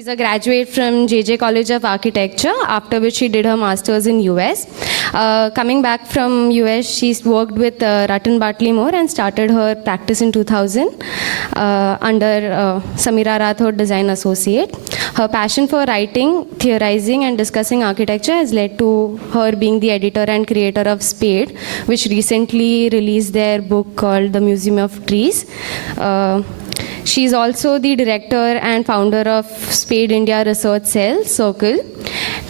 She's a graduate from JJ College of Architecture, after which she did her master's in US. Coming back from US, she's worked with Rattan Bartley Moore and started her practice in 2000 under SAMIRA RATHOD Design Associate. Her passion for writing, theorizing and discussing architecture has led to her being the editor and creator of Spade, which recently released their book called The Museum of Trees. She's also the director and founder of Spade India Research Cell Circle,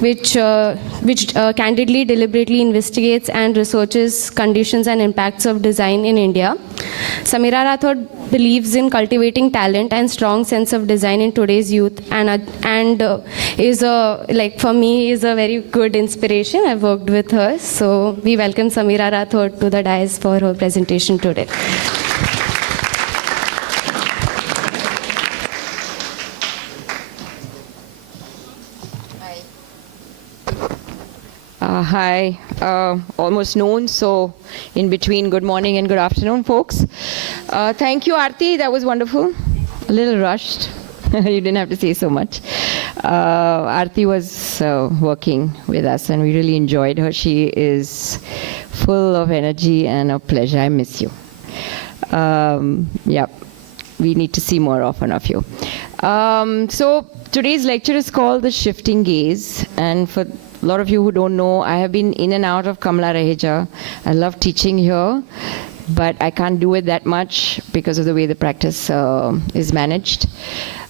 which candidly, deliberately investigates and researches conditions and impacts of design in India. SAMIRA RATHOD believes in cultivating talent and strong sense of design in today's youth, and is for me is a very good inspiration. I've worked with her, so we welcome SAMIRA RATHOD to the dais for her presentation today. Hi, almost noon, so in between good morning and good afternoon, folks. Thank you, Aarti, that was wonderful. A little rushed, you didn't have to say so much. Aarti was working with us and we really enjoyed her. She is full of energy and a pleasure. I miss you. Yeah, we need to see more often of you. So today's lecture is called The Shifting Gaze, and for a lot of you who don't know, I have been in and out of Kamala Raheja. I love teaching here, but I can't do it that much because of the way the practice is managed.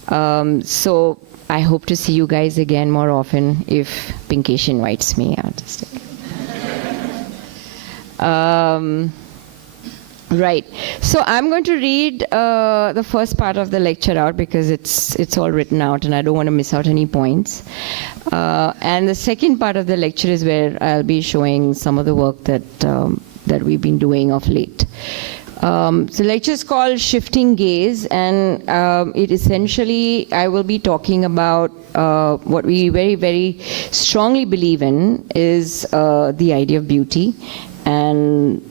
So I hope to see you guys again more often if Pinkesh invites me out. Right. So I'm going to read the first part of the lecture out because it's all written out and I don't want to miss out any points. And the second part of the lecture is where I'll be showing some of the work that that we've been doing of late. So the lecture is called Shifting Gaze, and it essentially, I will be talking about what we very, very strongly believe in is the idea of beauty. And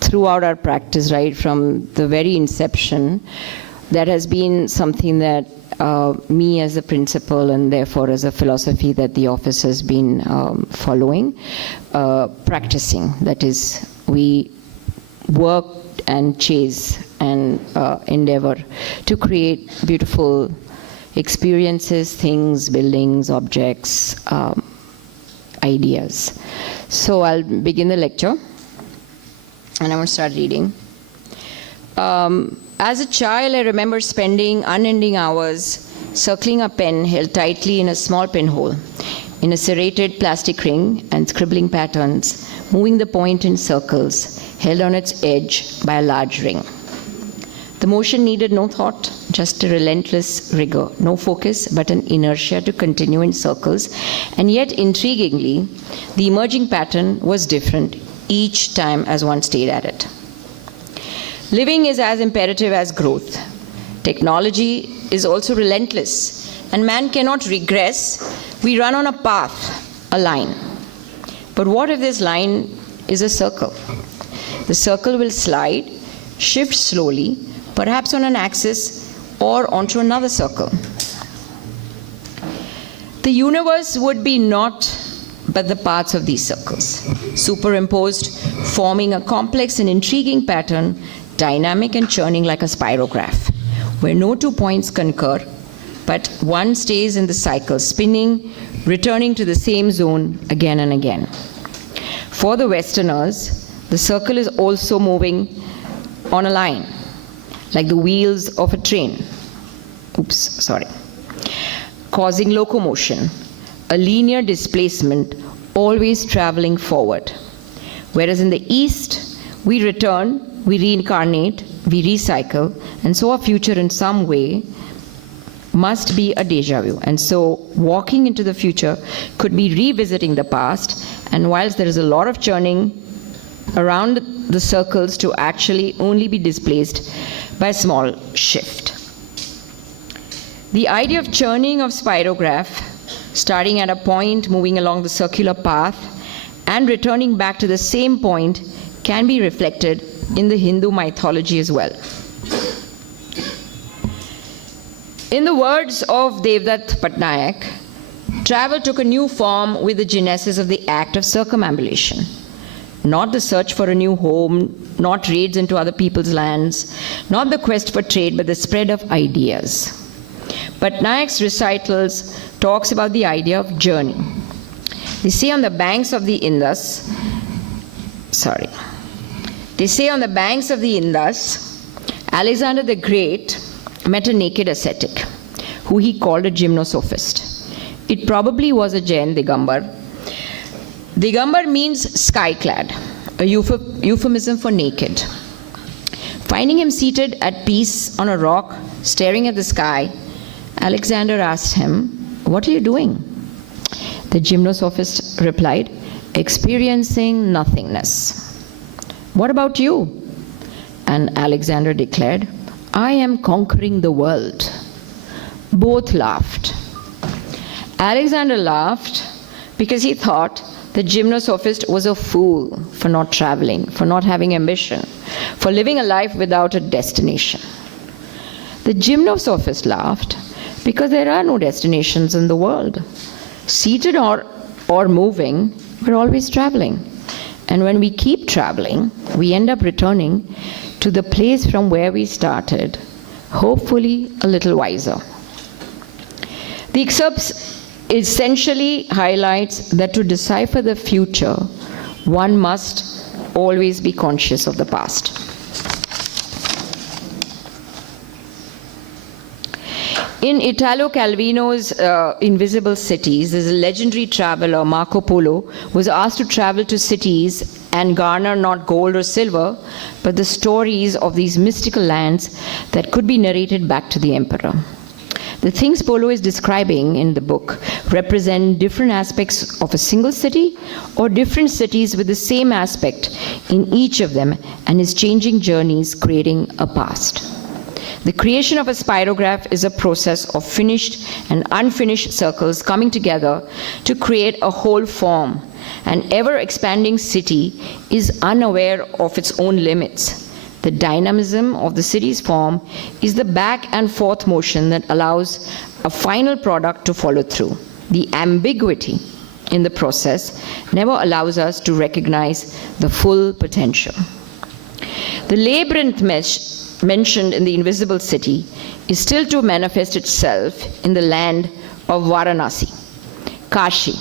throughout our practice, right from the very inception, that has been something that me as a principal and therefore as a philosophy that the office has been following, practicing. That is, we work and chase and endeavor to create beautiful experiences, things, buildings, objects, ideas. So I'll begin the lecture. And I'm going to start reading. As a child, I remember spending unending hours circling a pen held tightly in a small pinhole, in a serrated plastic ring, and scribbling patterns, moving the point in circles, held on its edge by a large ring. The motion needed no thought, just a relentless rigor, no focus, but an inertia to continue in circles. And yet, intriguingly, the emerging pattern was different each time as one stayed at it. Living is as imperative as growth. Technology is also relentless, and man cannot regress. We run on a path, a line. But what if this line is a circle? The circle will slide, shift slowly, perhaps on an axis or onto another circle. The universe would be naught but the parts of these circles, superimposed, forming a complex and intriguing pattern, dynamic and churning like a spirograph, where no two points concur, but one stays in the cycle, spinning, returning to the same zone again and again. For the Westerners, the circle is also moving on a line, like the wheels of a train. Causing locomotion, a linear displacement, always traveling forward. Whereas in the East, we return, we reincarnate, we recycle, and so our future in some way must be a déjà vu. And so walking into the future could be revisiting the past, and whilst there is a lot of churning around the circles to actually only be displaced by a small shift. The idea of churning of spirograph, starting at a point, moving along the circular path, and returning back to the same point, can be reflected in the Hindu mythology as well. In the words of Devdutt Patnaik, travel took a new form with the genesis of the act of circumambulation. Not the search for a new home, not raids into other people's lands, not the quest for trade, but the spread of ideas. Patnaik's recitals talks about the idea of journey. They say on the banks of the Indus, Alexander the Great met a naked ascetic, who he called a gymnosophist. It probably was a Jain Digambar. Digambar means sky-clad, a euphemism for naked. Finding him seated at peace on a rock, staring at the sky, Alexander asked him, "What are you doing?" The gymnosophist replied, "Experiencing nothingness." "What about you?" And Alexander declared, "I am conquering the world." Both laughed. Alexander laughed because he thought the gymnosophist was a fool for not traveling, for not having ambition, for living a life without a destination. The gymnosophist laughed because there are no destinations in the world. Seated or moving, we're always traveling. And when we keep traveling, we end up returning to the place from where we started, hopefully a little wiser. The excerpt essentially highlights that to decipher the future, one must always be conscious of the past. In Italo Calvino's Invisible Cities, there's a legendary traveler, Marco Polo, was asked to travel to cities and garner not gold or silver, but the stories of these mystical lands that could be narrated back to the emperor. The things Polo is describing in the book represent different aspects of a single city or different cities with the same aspect in each of them, and his changing journeys creating a past. The creation of a spirograph is a process of finished and unfinished circles coming together to create a whole form. An ever-expanding city is unaware of its own limits. The dynamism of the city's form is the back and forth motion that allows a final product to follow through. The ambiguity in the process never allows us to recognize the full potential. The labyrinth mentioned in the Invisible City is still to manifest itself in the land of Varanasi, Kashi,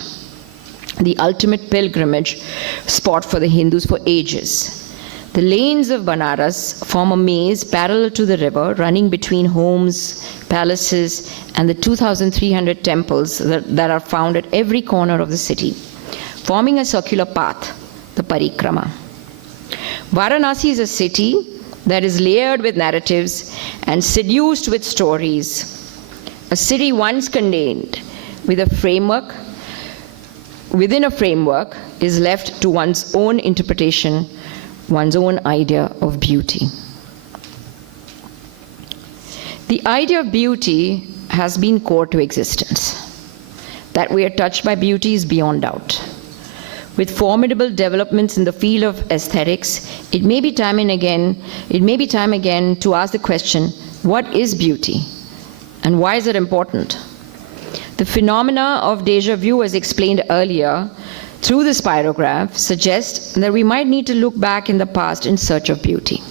the ultimate pilgrimage spot for the Hindus for ages. The lanes of Banaras form a maze parallel to the river, running between homes, palaces, and the 2,300 temples that are found at every corner of the city, forming a circular path, the Parikrama. Varanasi is a city that is layered with narratives and seduced with stories. A city once contained within a framework is left to one's own interpretation, one's own idea of beauty. The idea of beauty has been core to existence. That we are touched by beauty is beyond doubt. With formidable developments in the field of aesthetics, it may be time again to ask the question, what is beauty? And why is it important? The phenomena of déjà vu, as explained earlier, through the spirograph, suggest that we might need to look back in the past in search of beauty.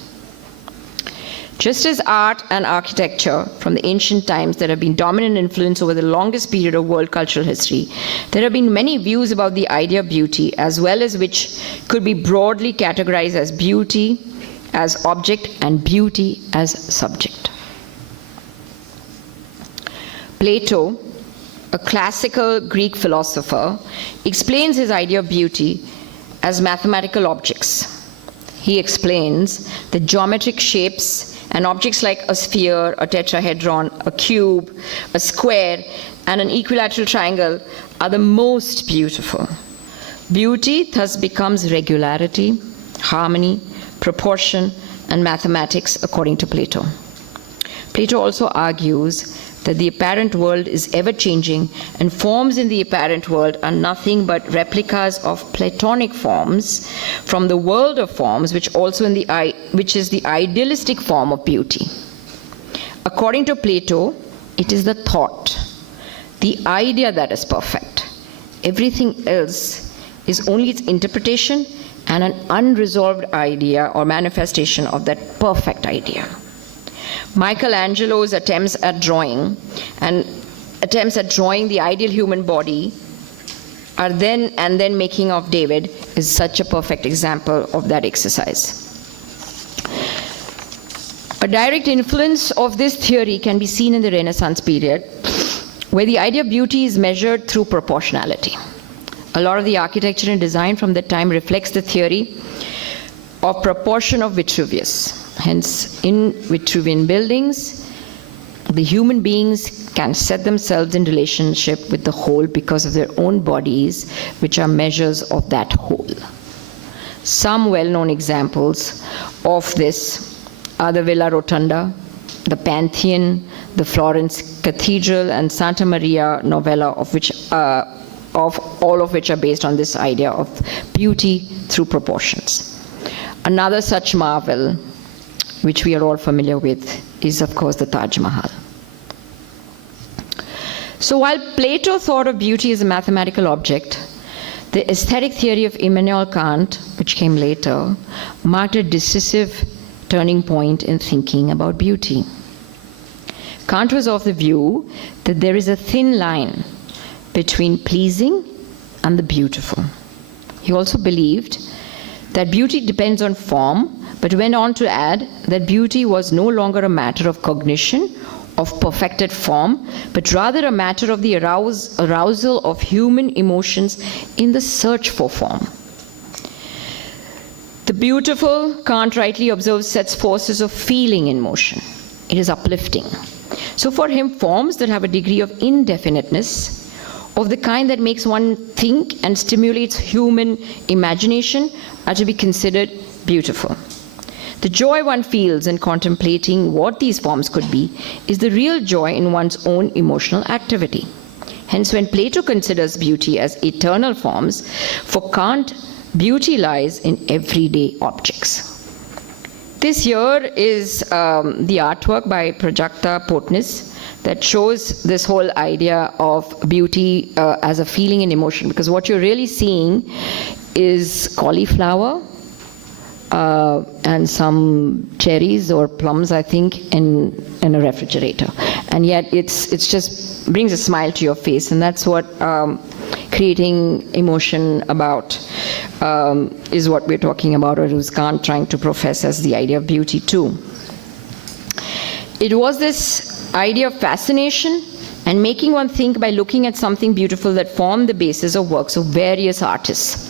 Just as art and architecture from the ancient times that have been dominant influence over the longest period of world cultural history, there have been many views about the idea of beauty, as well as which could be broadly categorized as beauty as object and beauty as subject. Plato, a classical Greek philosopher, explains his idea of beauty as mathematical objects. He explains the geometric shapes and objects like a sphere, a tetrahedron, a cube, a square, and an equilateral triangle are the most beautiful. Beauty thus becomes regularity, harmony, proportion, and mathematics, according to Plato. Plato also argues that the apparent world is ever-changing, and forms in the apparent world are nothing but replicas of Platonic forms from the world of forms, which is the idealistic form of beauty. According to Plato, it is the thought, the idea that is perfect. Everything else is only its interpretation and an unresolved idea or manifestation of that perfect idea. Michelangelo's attempts at drawing the ideal human body then making of David is such a perfect example of that exercise. A direct influence of this theory can be seen in the Renaissance period, where the idea of beauty is measured through proportionality. A lot of the architecture and design from that time reflects the theory of proportion of Vitruvius. Hence, in Vitruvian buildings, the human beings can set themselves in relationship with the whole because of their own bodies, which are measures of that whole. Some well-known examples of this are the Villa Rotonda, the Pantheon, the Florence Cathedral, and Santa Maria Novella, all of which are based on this idea of beauty through proportions. Another such marvel, which we are all familiar with, is of course the Taj Mahal. So while Plato thought of beauty as a mathematical object, the aesthetic theory of Immanuel Kant, which came later, marked a decisive turning point in thinking about beauty. Kant was of the view that there is a thin line between pleasing and the beautiful. He also believed that beauty depends on form, but went on to add that beauty was no longer a matter of cognition of perfected form, but rather a matter of the arousal of human emotions in the search for form. The beautiful, Kant rightly observes, sets forces of feeling in motion. It is uplifting. So for him, forms that have a degree of indefiniteness, of the kind that makes one think and stimulates human imagination, are to be considered beautiful. The joy one feels in contemplating what these forms could be is the real joy in one's own emotional activity. Hence, when Plato considers beauty as eternal forms, for Kant, beauty lies in everyday objects. This here is the artwork by Prajakta Potnis that shows this whole idea of beauty as a feeling and emotion, because what you're really seeing is cauliflower and some cherries or plums, I think, in a refrigerator. And yet it's just brings a smile to your face, and that's what creating emotion about is what we're talking about, or is Kant trying to profess as the idea of beauty too. It was this idea of fascination and making one think by looking at something beautiful that formed the basis of works of various artists.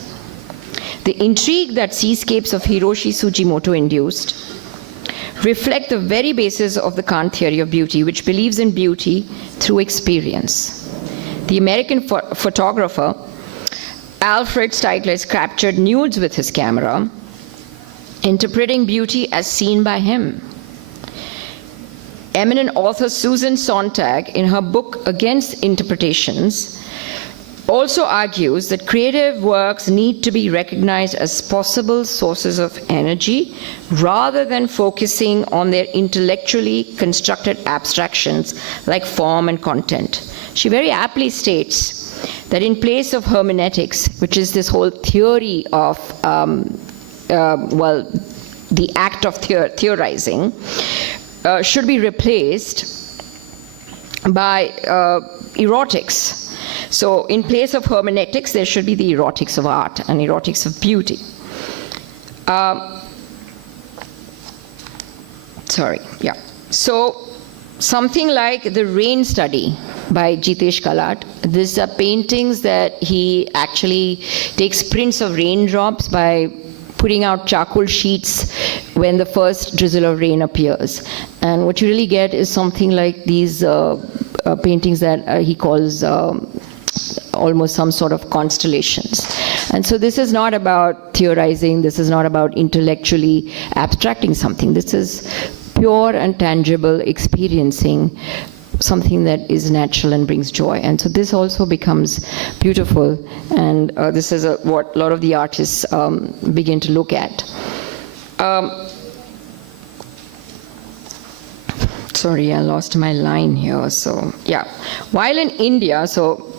The intrigue that seascapes of Hiroshi Sugimoto induced reflect the very basis of the Kant theory of beauty, which believes in beauty through experience. The American photographer Alfred Stieglitz captured nudes with his camera, interpreting beauty as seen by him. Eminent author Susan Sontag, in her book Against Interpretations, also argues that creative works need to be recognized as possible sources of energy rather than focusing on their intellectually constructed abstractions like form and content. She very aptly states that in place of hermeneutics, which is this whole theory of, the act of theorizing, should be replaced by erotics. So in place of hermeneutics, there should be the erotics of art and erotics of beauty. So something like the rain study by Jitesh Kalat. These are paintings that he actually takes prints of raindrops by putting out charcoal sheets when the first drizzle of rain appears. And what you really get is something like these paintings that he calls almost some sort of constellations. And so this is not about theorizing, this is not about intellectually abstracting something. This is pure and tangible experiencing something that is natural and brings joy. And so this also becomes beautiful, and this is what a lot of the artists begin to look at. Sorry, I lost my line here. So, yeah. While in India, so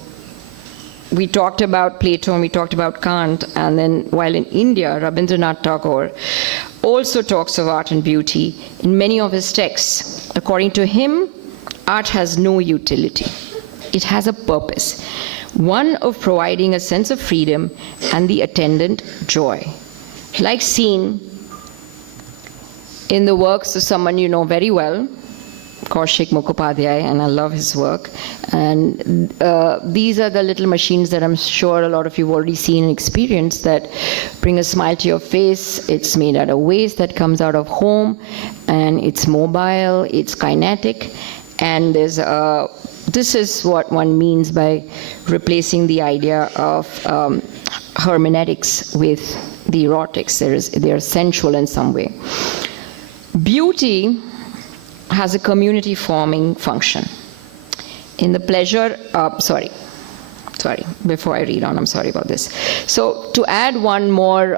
we talked about Plato and we talked about Kant, and then while in India, Rabindranath Tagore also talks of art and beauty in many of his texts. According to him, art has no utility. It has a purpose, one of providing a sense of freedom and the attendant joy. Like seen in the works of someone you know very well, Kaushik Mukhopadhyay, and I love his work. And these are the little machines that I'm sure a lot of you have already seen and experienced that bring a smile to your face. It's made out of waste that comes out of home, and it's mobile, it's kinetic, and there's this is what one means by replacing the idea of hermeneutics with the erotics. They are sensual in some way. Beauty has a community forming function. In the pleasure, before I read on, I'm sorry about this. So to add one more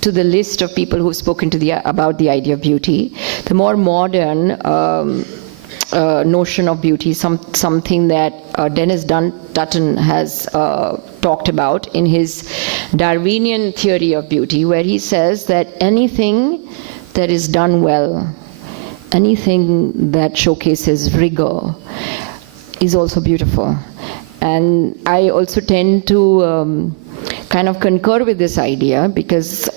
to the list of people who've spoken about the idea of beauty, the more modern notion of beauty, something that Dennis Dutton has talked about in his Darwinian theory of beauty, where he says that anything that is done well, anything that showcases rigor is also beautiful. And I also tend to kind of concur with this idea, because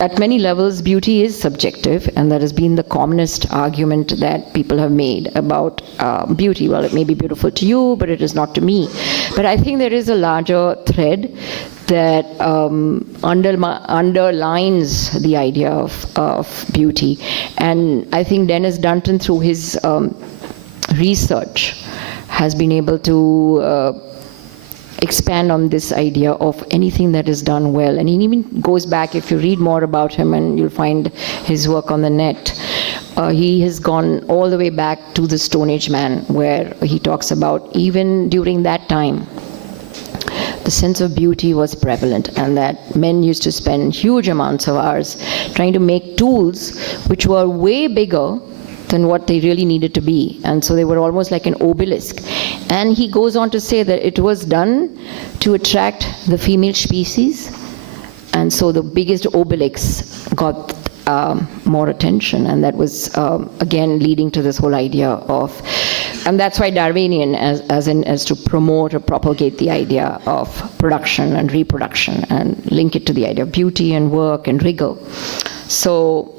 at many levels beauty is subjective, and that has been the commonest argument that people have made about beauty. Well, it may be beautiful to you, but it is not to me. But I think there is a larger thread that underlines the idea of beauty. And I think Dennis Dutton, through his research, has been able to expand on this idea of anything that is done well. And he even goes back, if you read more about him, and you'll find his work on the net, he has gone all the way back to the Stone Age man, where he talks about even during that time, the sense of beauty was prevalent, and that men used to spend huge amounts of hours trying to make tools which were way bigger than what they really needed to be. And so they were almost like an obelisk. And he goes on to say that it was done to attract the female species. And so the biggest obelisks got more attention. And that was, again, leading to this whole idea of, and that's why Darwinian, as to promote or propagate the idea of production and reproduction, and link it to the idea of beauty and work and rigor. So,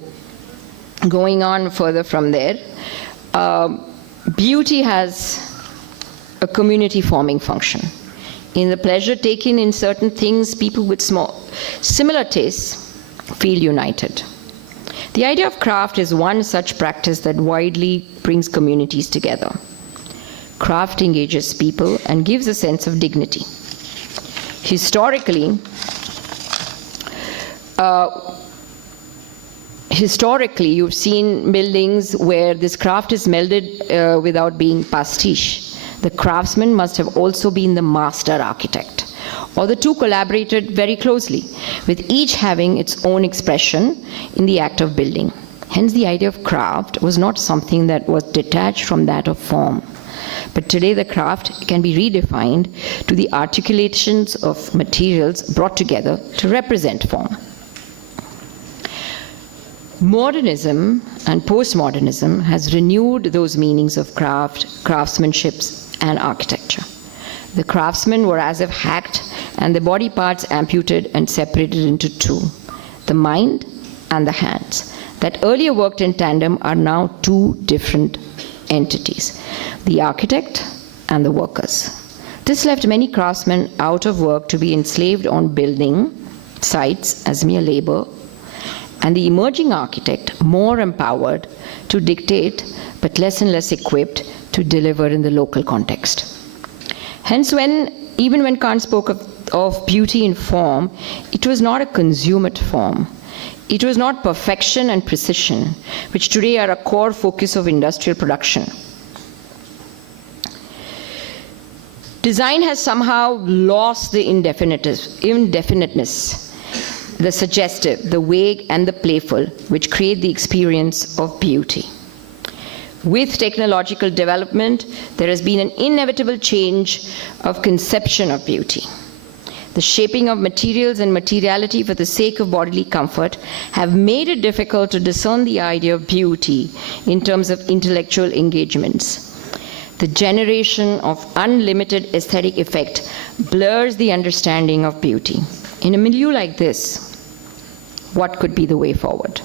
going on further from there, beauty has a community forming function. In the pleasure taken in certain things, people with similar tastes feel united. The idea of craft is one such practice that widely brings communities together. Craft engages people and gives a sense of dignity. Historically, you've seen buildings where this craft is melded without being pastiche. The craftsman must have also been the master architect, or the two collaborated very closely, with each having its own expression in the act of building. Hence, the idea of craft was not something that was detached from that of form. But today the craft can be redefined to the articulations of materials brought together to represent form. Modernism and postmodernism has renewed those meanings of craft, craftsmanship, and architecture. The craftsmen were as if hacked and the body parts amputated and separated into two, the mind and the hands, that earlier worked in tandem are now two different entities, the architect and the workers. This left many craftsmen out of work to be enslaved on building sites as mere labor, and the emerging architect more empowered to dictate, but less and less equipped to deliver in the local context. Hence, even when Kant spoke of beauty in form, it was not a consummate form. It was not perfection and precision, which today are a core focus of industrial production. Design has somehow lost the indefiniteness, the suggestive, the vague, and the playful, which create the experience of beauty. With technological development, there has been an inevitable change of conception of beauty. The shaping of materials and materiality for the sake of bodily comfort have made it difficult to discern the idea of beauty in terms of intellectual engagements. The generation of unlimited aesthetic effect blurs the understanding of beauty. In a milieu like this, what could be the way forward?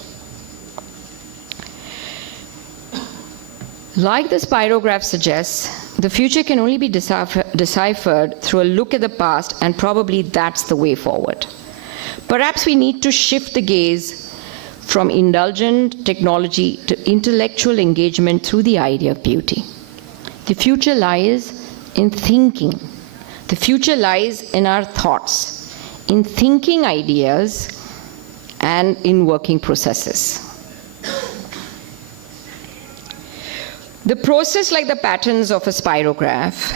Like the spirograph suggests, the future can only be deciphered through a look at the past, and probably that's the way forward. Perhaps we need to shift the gaze from indulgent technology to intellectual engagement through the idea of beauty. The future lies in thinking. The future lies in our thoughts, in thinking ideas, and in working processes. The process, like the patterns of a spirograph,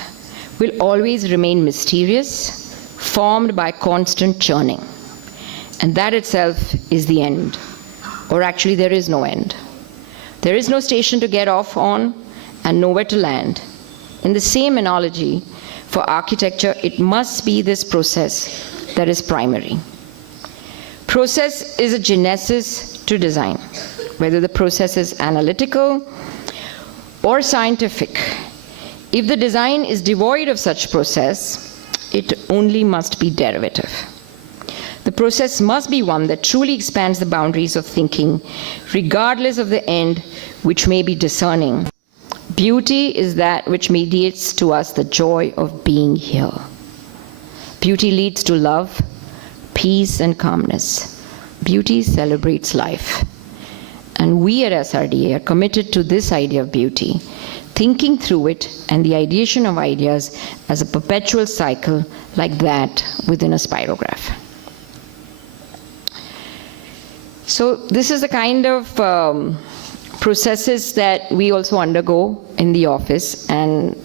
will always remain mysterious, formed by constant churning. And that itself is the end. Or actually, there is no end. There is no station to get off on and nowhere to land. In the same analogy, for architecture, it must be this process that is primary. Process is a genesis to design, whether the process is analytical or scientific. If the design is devoid of such process, it only must be derivative. The process must be one that truly expands the boundaries of thinking, regardless of the end, which may be discerning. Beauty is that which mediates to us the joy of being here. Beauty leads to love, peace, and calmness. Beauty celebrates life. And we at SRDA are committed to this idea of beauty, thinking through it and the ideation of ideas as a perpetual cycle like that within a spirograph. So this is the kind of processes that we also undergo in the office. And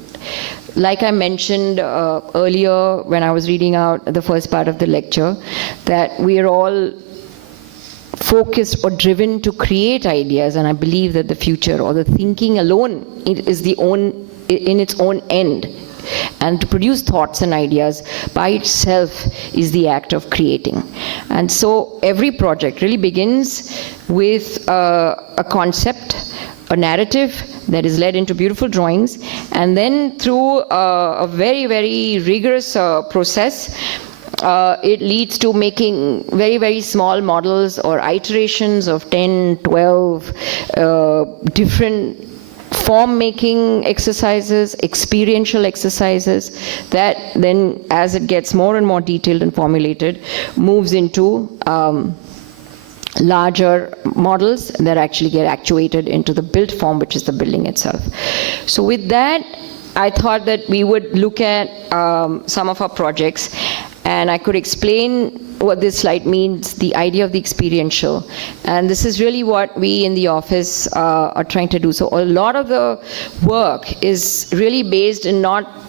like I mentioned earlier when I was reading out the first part of the lecture, that we are all focused or driven to create ideas, and I believe that the future or the thinking alone is in its own end. And to produce thoughts and ideas by itself is the act of creating. And so every project really begins with a concept, a narrative that is led into beautiful drawings, and then through a very, very rigorous process, it leads to making very, very small models or iterations of 10, 12 different form-making exercises, experiential exercises, that then, as it gets more and more detailed and formulated, moves into larger models that actually get actuated into the built form, which is the building itself. So with that, I thought that we would look at some of our projects, and I could explain what this slide means, the idea of the experiential. And this is really what we in the office are trying to do. So a lot of the work is really based in not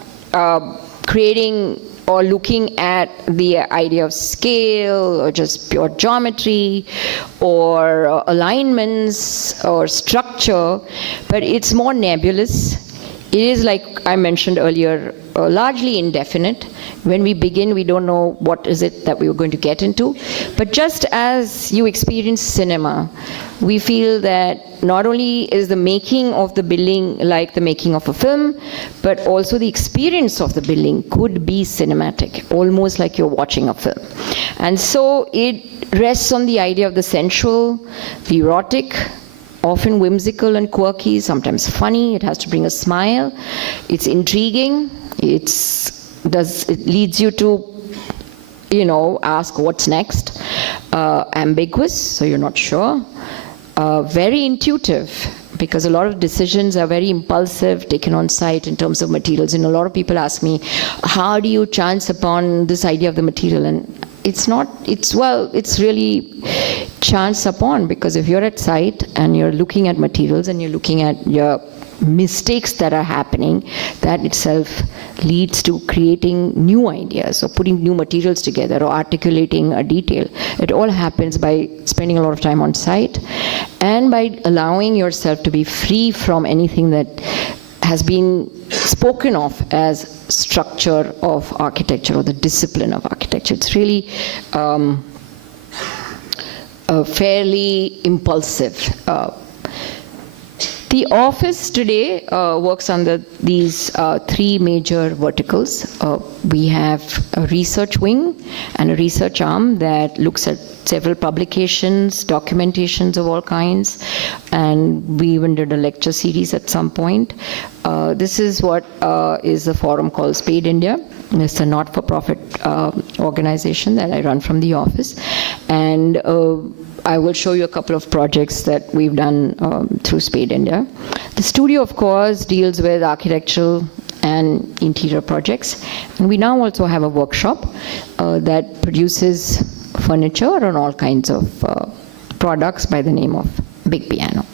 creating or looking at the idea of scale or just pure geometry or alignments or structure, but it's more nebulous. It is, like I mentioned earlier, largely indefinite. When we begin, we don't know what is it that we were going to get into. But just as you experience cinema, we feel that not only is the making of the building like the making of a film, but also the experience of the building could be cinematic, almost like you're watching a film. And so it rests on the idea of the sensual, the erotic, often whimsical and quirky, sometimes funny. It has to bring a smile. It's intriguing. It leads you to, ask what's next. Ambiguous, so you're not sure. Very intuitive, because a lot of decisions are very impulsive, taken on sight in terms of materials. And a lot of people ask me, how do you chance upon this idea of the material? And it's really, chance upon, because if you're at site and you're looking at materials and you're looking at your mistakes that are happening, that itself leads to creating new ideas or putting new materials together or articulating a detail. It all happens by spending a lot of time on site and by allowing yourself to be free from anything that has been spoken of as structure of architecture or the discipline of architecture. It's really fairly impulsive. The office today works under these three major verticals. We have a research wing and a research arm that looks at several publications, documentations of all kinds, and we even did a lecture series at some point. This is what is a forum called SPADE India. It's a not-for-profit organization that I run from the office, and I will show you a couple of projects that we've done through SPADE India. The studio, of course, deals with architectural and interior projects, and we now also have a workshop that produces furniture and all kinds of products by the name of Big Piano.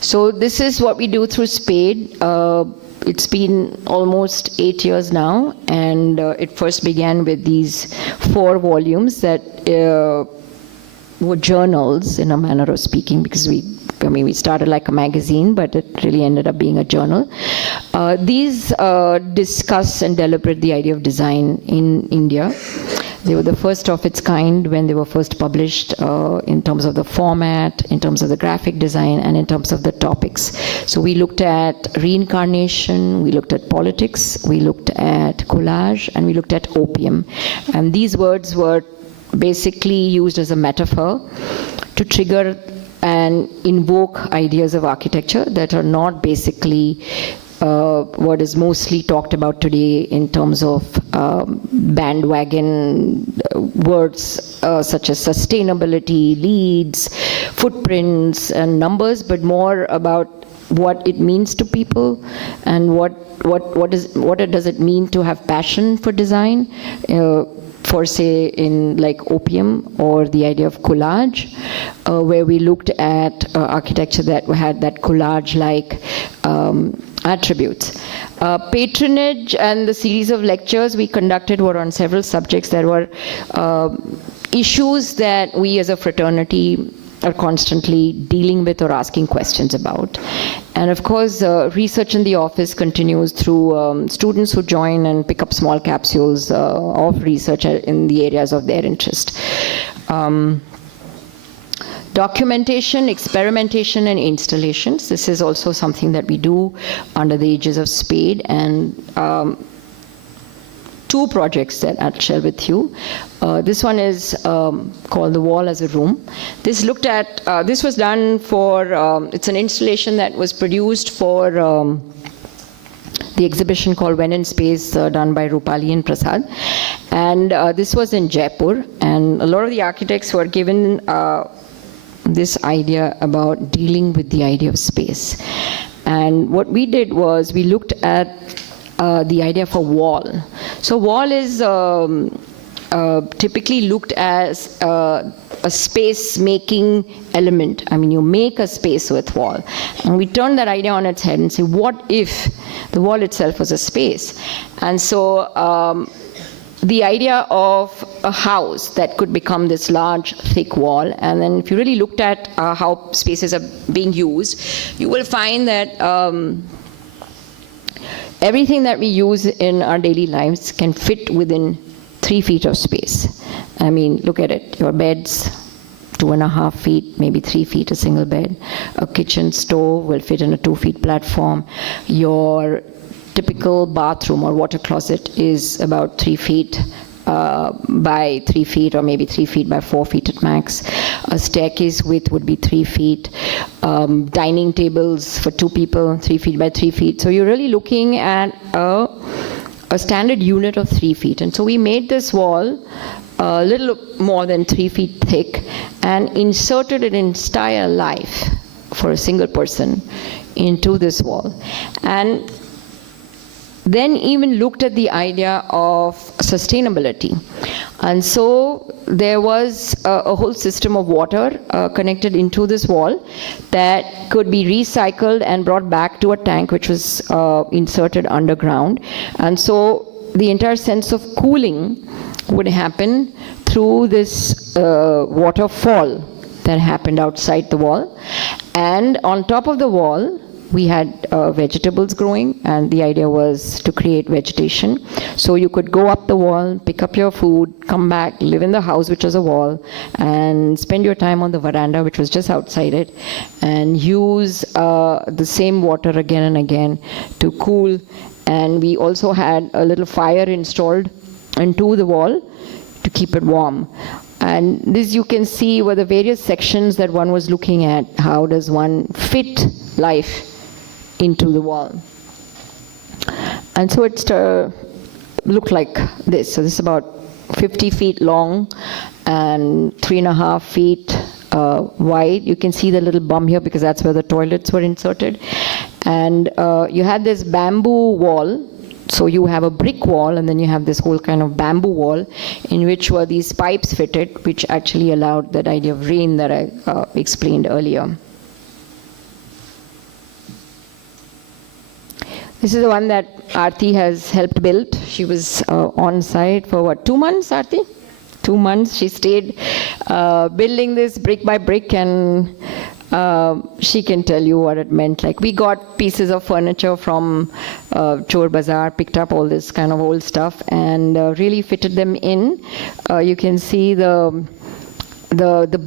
So this is what we do through SPADE. It's been almost 8 years now, and it first began with these 4 volumes that were journals, in a manner of speaking, because we started like a magazine, but it really ended up being a journal. These discuss and deliberate the idea of design in India. They were the first of its kind when they were first published in terms of the format, in terms of the graphic design, and in terms of the topics. So we looked at reincarnation, we looked at politics, we looked at collage, and we looked at opium. And these words were basically used as a metaphor to trigger and invoke ideas of architecture that are not basically what is mostly talked about today in terms of bandwagon words such as sustainability, leads, footprints, and numbers, but more about what it means to people and what does it mean to have passion for design. For say in like opium or the idea of collage, where we looked at architecture that had that collage-like attributes. Patronage and the series of lectures we conducted were on several subjects that were issues that we as a fraternity are constantly dealing with or asking questions about. And of course, research in the office continues through students who join and pick up small capsules of research in the areas of their interest. Documentation, experimentation, and installations. This is also something that we do under the aegis of SPADE, and 2 projects that I'll share with you. This one is called The Wall as a Room. This looked at, this was done for, it's an installation that was produced for the exhibition called When in Space, done by Rupali and Prasad. And this was in Jaipur, and a lot of the architects were given this idea about dealing with the idea of space. And what we did was we looked at the idea of a wall. So wall is typically looked as a space-making element. I mean, you make a space with wall. And we turn that idea on its head and say, what if the wall itself was a space? And so the idea of a house that could become this large, thick wall, and then if you really looked at how spaces are being used, you will find that everything that we use in our daily lives can fit within 3 feet of space. I mean, look at it. Your beds, 2.5 feet, maybe 3 feet, a single bed. A kitchen stove will fit in a 2 feet platform. Your typical bathroom or water closet is about 3 feet by 3 feet, or maybe 3 feet by 4 feet at max. A staircase width would be 3 feet. Dining tables for 2 people, 3 feet by 3 feet. So you're really looking at a standard unit of 3 feet. And so we made this wall a little more than 3 feet thick and inserted an entire life for a single person into this wall. And then even looked at the idea of sustainability. And so there was a whole system of water connected into this wall that could be recycled and brought back to a tank which was inserted underground. And so the entire sense of cooling would happen through this waterfall that happened outside the wall. And on top of the wall, we had vegetables growing, and the idea was to create vegetation. So you could go up the wall, pick up your food, come back, live in the house, which was a wall, and spend your time on the veranda, which was just outside it, and use the same water again and again to cool. And we also had a little fire installed into the wall to keep it warm. And this you can see were the various sections that one was looking at. How does one fit life into the wall? And so it looked like this. So this is about 50 feet long and 3.5 feet wide. You can see the little bum here because that's where the toilets were inserted. And you had this bamboo wall. So you have a brick wall, and then you have this whole kind of bamboo wall in which were these pipes fitted, which actually allowed that idea of rain that I explained earlier. This is the one that Aarti has helped build. She was on site for what, 2 months, Aarti? 2 months. She stayed building this brick by brick, and she can tell you what it meant. Like, we got pieces of furniture from Chor Bazaar, picked up all this kind of old stuff, and really fitted them in. You can see the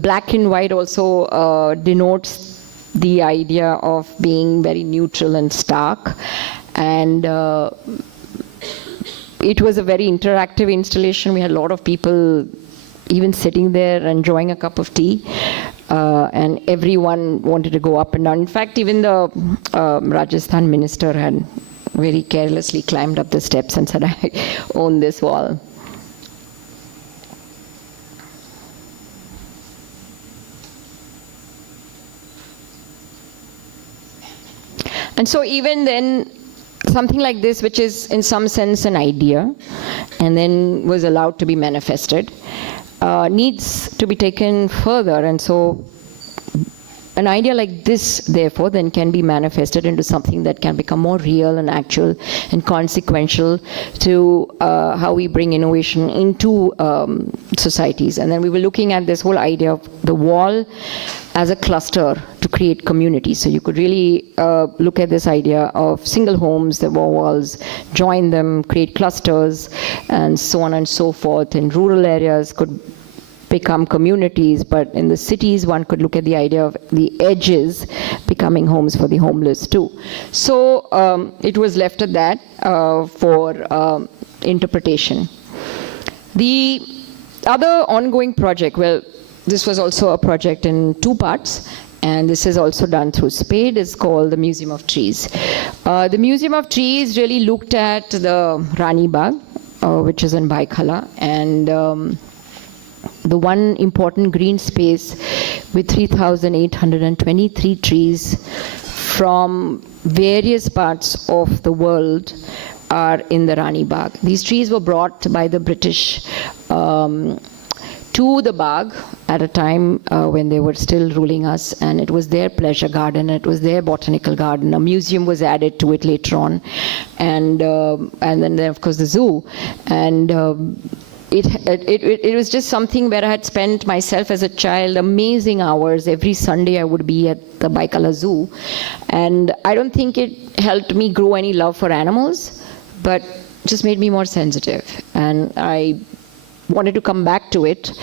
black and white also denotes the idea of being very neutral and stark. And it was a very interactive installation. We had a lot of people even sitting there enjoying a cup of tea. And everyone wanted to go up and down. In fact, even the Rajasthan minister had very carelessly climbed up the steps and said, I own this wall. And so even then, something like this, which is in some sense an idea, and then was allowed to be manifested, needs to be taken further. And so an idea like this, therefore, then can be manifested into something that can become more real and actual and consequential to how we bring innovation into societies. And then we were looking at this whole idea of the wall as a cluster to create community. So you could really look at this idea of single homes, the walls, join them, create clusters, and so on and so forth. In rural areas could become communities, but in the cities one could look at the idea of the edges becoming homes for the homeless too. So it was left at that for interpretation. The other ongoing project, well, this was also a project in 2 parts, and this is also done through SPADE. It's called the Museum of Trees. The Museum of Trees really looked at the Rani Bagh, which is in Baikhala, and the one important green space with 3,823 trees from various parts of the world are in the Rani Bagh. These trees were brought by the British to the Bagh at a time when they were still ruling us, and it was their pleasure garden, it was their botanical garden. A museum was added to it later on, and then of course the zoo. And it was just something where I had spent myself as a child amazing hours. Every Sunday I would be at the Baikhala Zoo, and I don't think it helped me grow any love for animals, but just made me more sensitive. And I wanted to come back to it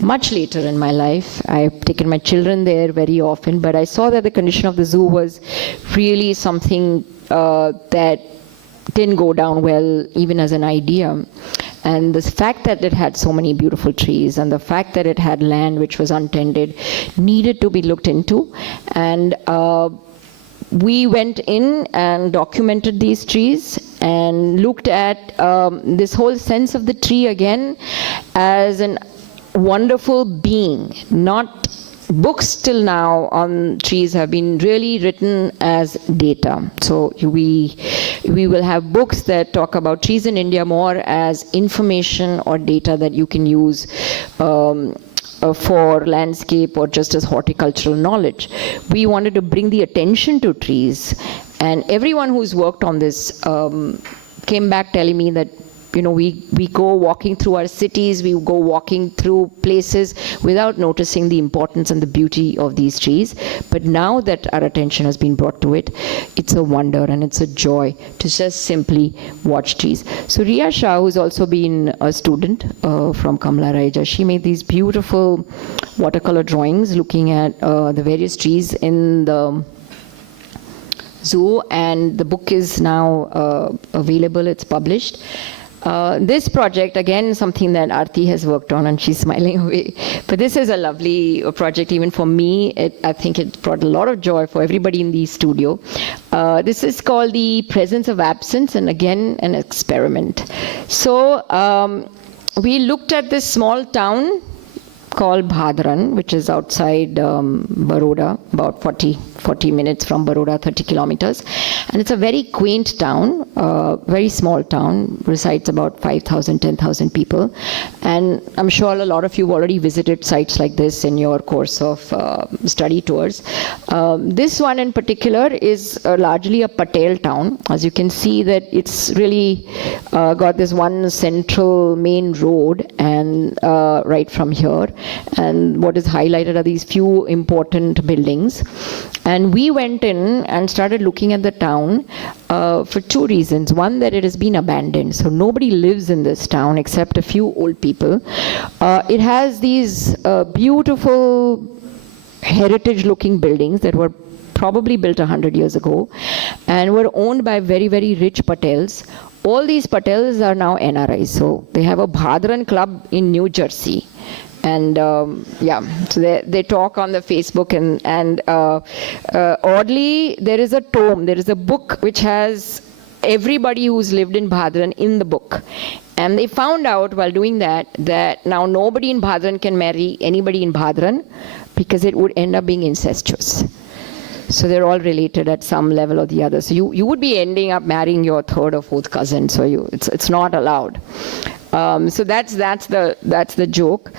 much later in my life. I've taken my children there very often, but I saw that the condition of the zoo was really something that didn't go down well even as an idea. And the fact that it had so many beautiful trees, and the fact that it had land which was untended, needed to be looked into. And we went in and documented these trees and looked at this whole sense of the tree again as a wonderful being, not books till now on trees have been really written as data. So we will have books that talk about trees in India more as information or data that you can use for landscape or just as horticultural knowledge. We wanted to bring the attention to trees, and everyone who's worked on this came back telling me that, you know, we go walking through our cities, we go walking through places without noticing the importance and the beauty of these trees. But now that our attention has been brought to it, it's a wonder and it's a joy to just simply watch trees. So Riya Shah, who's also been a student from Kamla Raija, she made these beautiful watercolor drawings looking at the various trees in the zoo, and the book is now available, it's published. This project, again, something that Aarti has worked on, and she's smiling away. But this is a lovely project, even for me. I think it brought a lot of joy for everybody in the studio. This is called The Presence of Absence, and again, an experiment. So we looked at this small town called Bhadran, which is outside Baroda, about 40 minutes from Baroda, 30 kilometers. And it's a very quaint town, very small town, resides about 5,000, 10,000 people. And I'm sure a lot of you already visited sites like this in your course of study tours. This one in particular is largely a Patel town. As you can see that it's really got this one central main road, and right from here. And what is highlighted are these few important buildings. And we went in and started looking at the town for two reasons. One, that it has been abandoned. So nobody lives in this town except a few old people. It has these beautiful heritage-looking buildings that were probably built 100 years ago and were owned by very, very rich Patels. All these Patels are now NRIs. So they have a Bhadran club in New Jersey. And yeah, so they talk on the Facebook, and oddly, there is a tome, there is a book which has everybody who's lived in Bhadran in the book. And they found out while doing that now nobody in Bhadran can marry anybody in Bhadran because it would end up being incestuous. So they're all related at some level or the other. So you would be ending up marrying your third or fourth cousin. So it's not allowed. So that's the joke.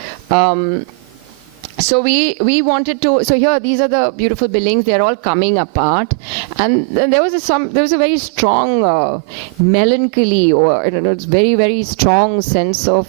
So we wanted to, so here these are the beautiful buildings, they're all coming apart, and there was a very strong melancholy, or it's very, very strong sense of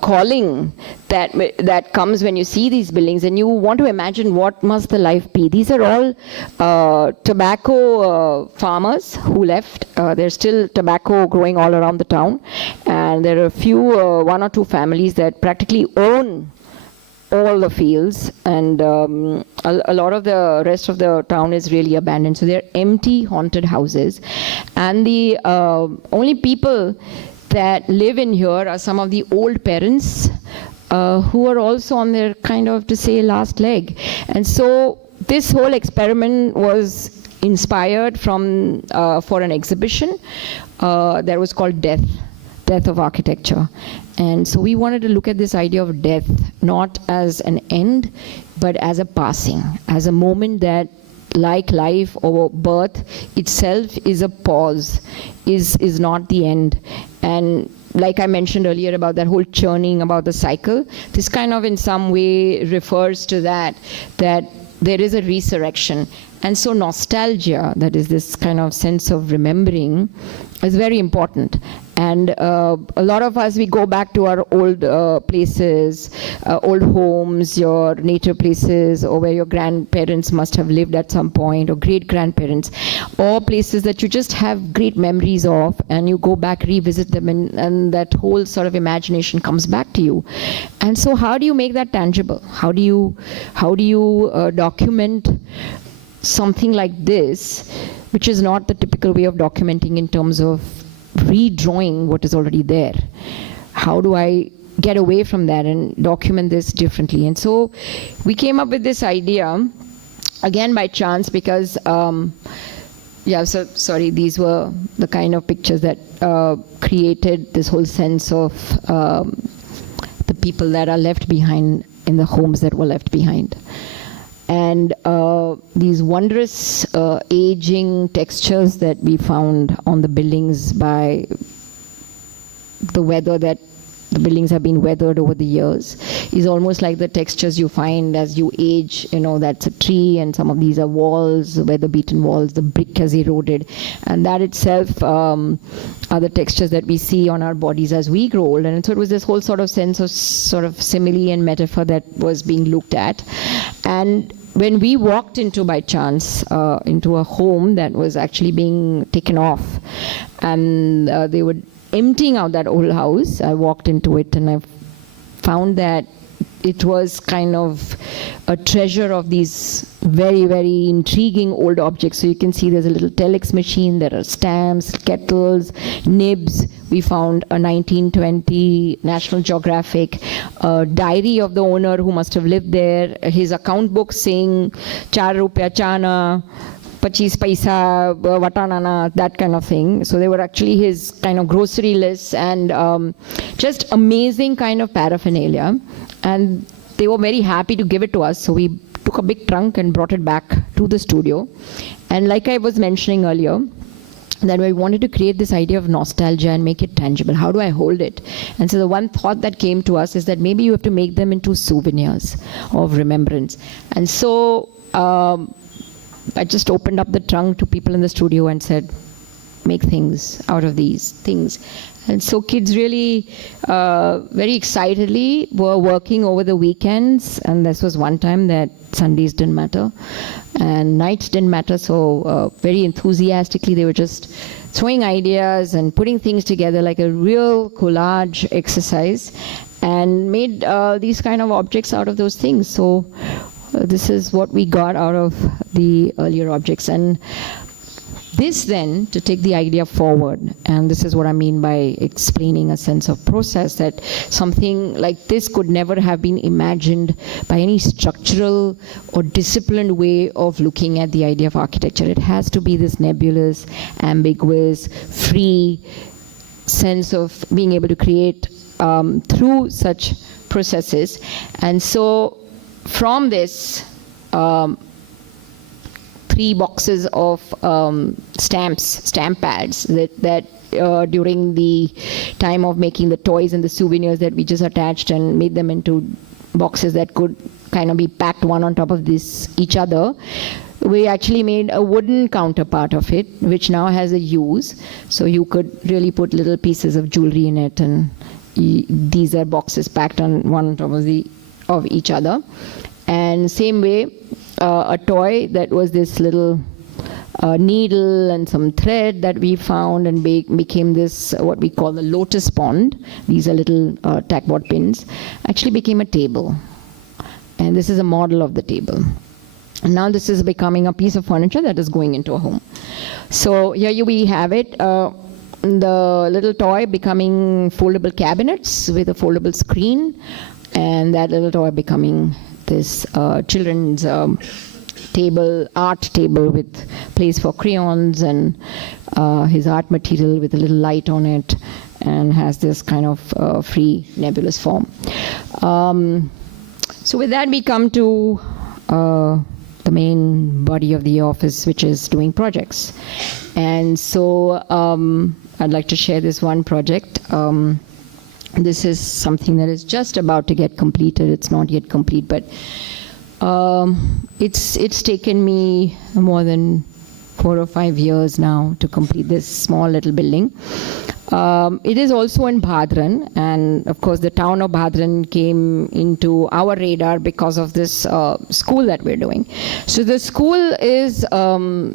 calling that comes when you see these buildings, and you want to imagine what must the life be. These are all tobacco farmers who left. There's still tobacco growing all around the town, and there are a few, one or two families that practically own all the fields, and a lot of the rest of the town is really abandoned. So they're empty, haunted houses, and the only people that live in here are some of the old parents who are also on their kind of, to say, last leg. And so this whole experiment was inspired from for an exhibition that was called Death of Architecture. And so we wanted to look at this idea of death not as an end, but as a passing, as a moment that, like life or birth itself, is a pause, is not the end. And like I mentioned earlier about that whole churning, about the cycle, this kind of in some way refers to that there is a resurrection. And so nostalgia, that is this kind of sense of remembering, is very important. And a lot of us, we go back to our old places, old homes, your native places, or where your grandparents must have lived at some point, or great-grandparents, or places that you just have great memories of, and you go back, revisit them, and that whole sort of imagination comes back to you. And so how do you make that tangible? How do you document something like this, which is not the typical way of documenting in terms of redrawing what is already there? How do I get away from that and document this differently? And so we came up with this idea, again by chance, because yeah, so sorry, these were the kind of pictures that created this whole sense of the people that are left behind in the homes that were left behind. And these wondrous aging textures that we found on the buildings by the weather that the buildings have been weathered over the years is almost like the textures you find as you age. You know, that's a tree, and some of these are walls, weather-beaten walls, the brick has eroded, and that itself are the textures that we see on our bodies as we grow old. And so it was this whole sort of sense of sort of simile and metaphor that was being looked at. And when we walked into, by chance, into a home that was actually being taken off, and they were emptying out that old house, I walked into it and I found that it was kind of a treasure of these very, very intriguing old objects. So you can see there's a little telex machine, there are stamps, kettles, nibs. We found a 1920 National Geographic diary of the owner who must have lived there, his account book saying 4 rupiah chana, 25 paisa, watanana, that kind of thing. So they were actually his kind of grocery lists, and just amazing kind of paraphernalia. And they were very happy to give it to us. So we took a big trunk and brought it back to the studio. And like I was mentioning earlier, that we wanted to create this idea of nostalgia and make it tangible. How do I hold it? And so the one thought that came to us is that maybe you have to make them into souvenirs of remembrance. And so I just opened up the trunk to people in the studio and said, make things out of these things. And so kids really very excitedly were working over the weekends, and this was one time that Sundays didn't matter and nights didn't matter, so very enthusiastically they were just throwing ideas and putting things together like a real collage exercise, and made these kind of objects out of those things. So this is what we got out of the earlier objects. And this then, to take the idea forward, and this is what I mean by explaining a sense of process, that something like this could never have been imagined by any structural or disciplined way of looking at the idea of architecture. It has to be this nebulous, ambiguous, free sense of being able to create through such processes. And so from this, 3 boxes of stamp pads that during the time of making the toys and the souvenirs that we just attached and made them into boxes that could kind of be packed one on top of each other. We actually made a wooden counterpart of it, which now has a use. So you could really put little pieces of jewelry in it, and these are boxes packed on one on top of each other. And same way, a toy that was this little needle and some thread that we found and became this what we call the lotus pond. These are little tackboard pins. Actually became a table. And this is a model of the table. And now this is becoming a piece of furniture that is going into a home. So here we have it. The little toy becoming foldable cabinets with a foldable screen, and that little toy becoming this children's art table with place for crayons and his art material with a little light on it, and has this kind of free nebulous form. So with that we come to the main body of the office, which is doing projects. And so I'd like to share this one project. This is something that is just about to get completed. It's not yet complete, but it's taken me more than 4 or 5 years now to complete this small little building. It is also in Bhadran, and of course the town of Bhadran came into our radar because of this school that we're doing. So the school is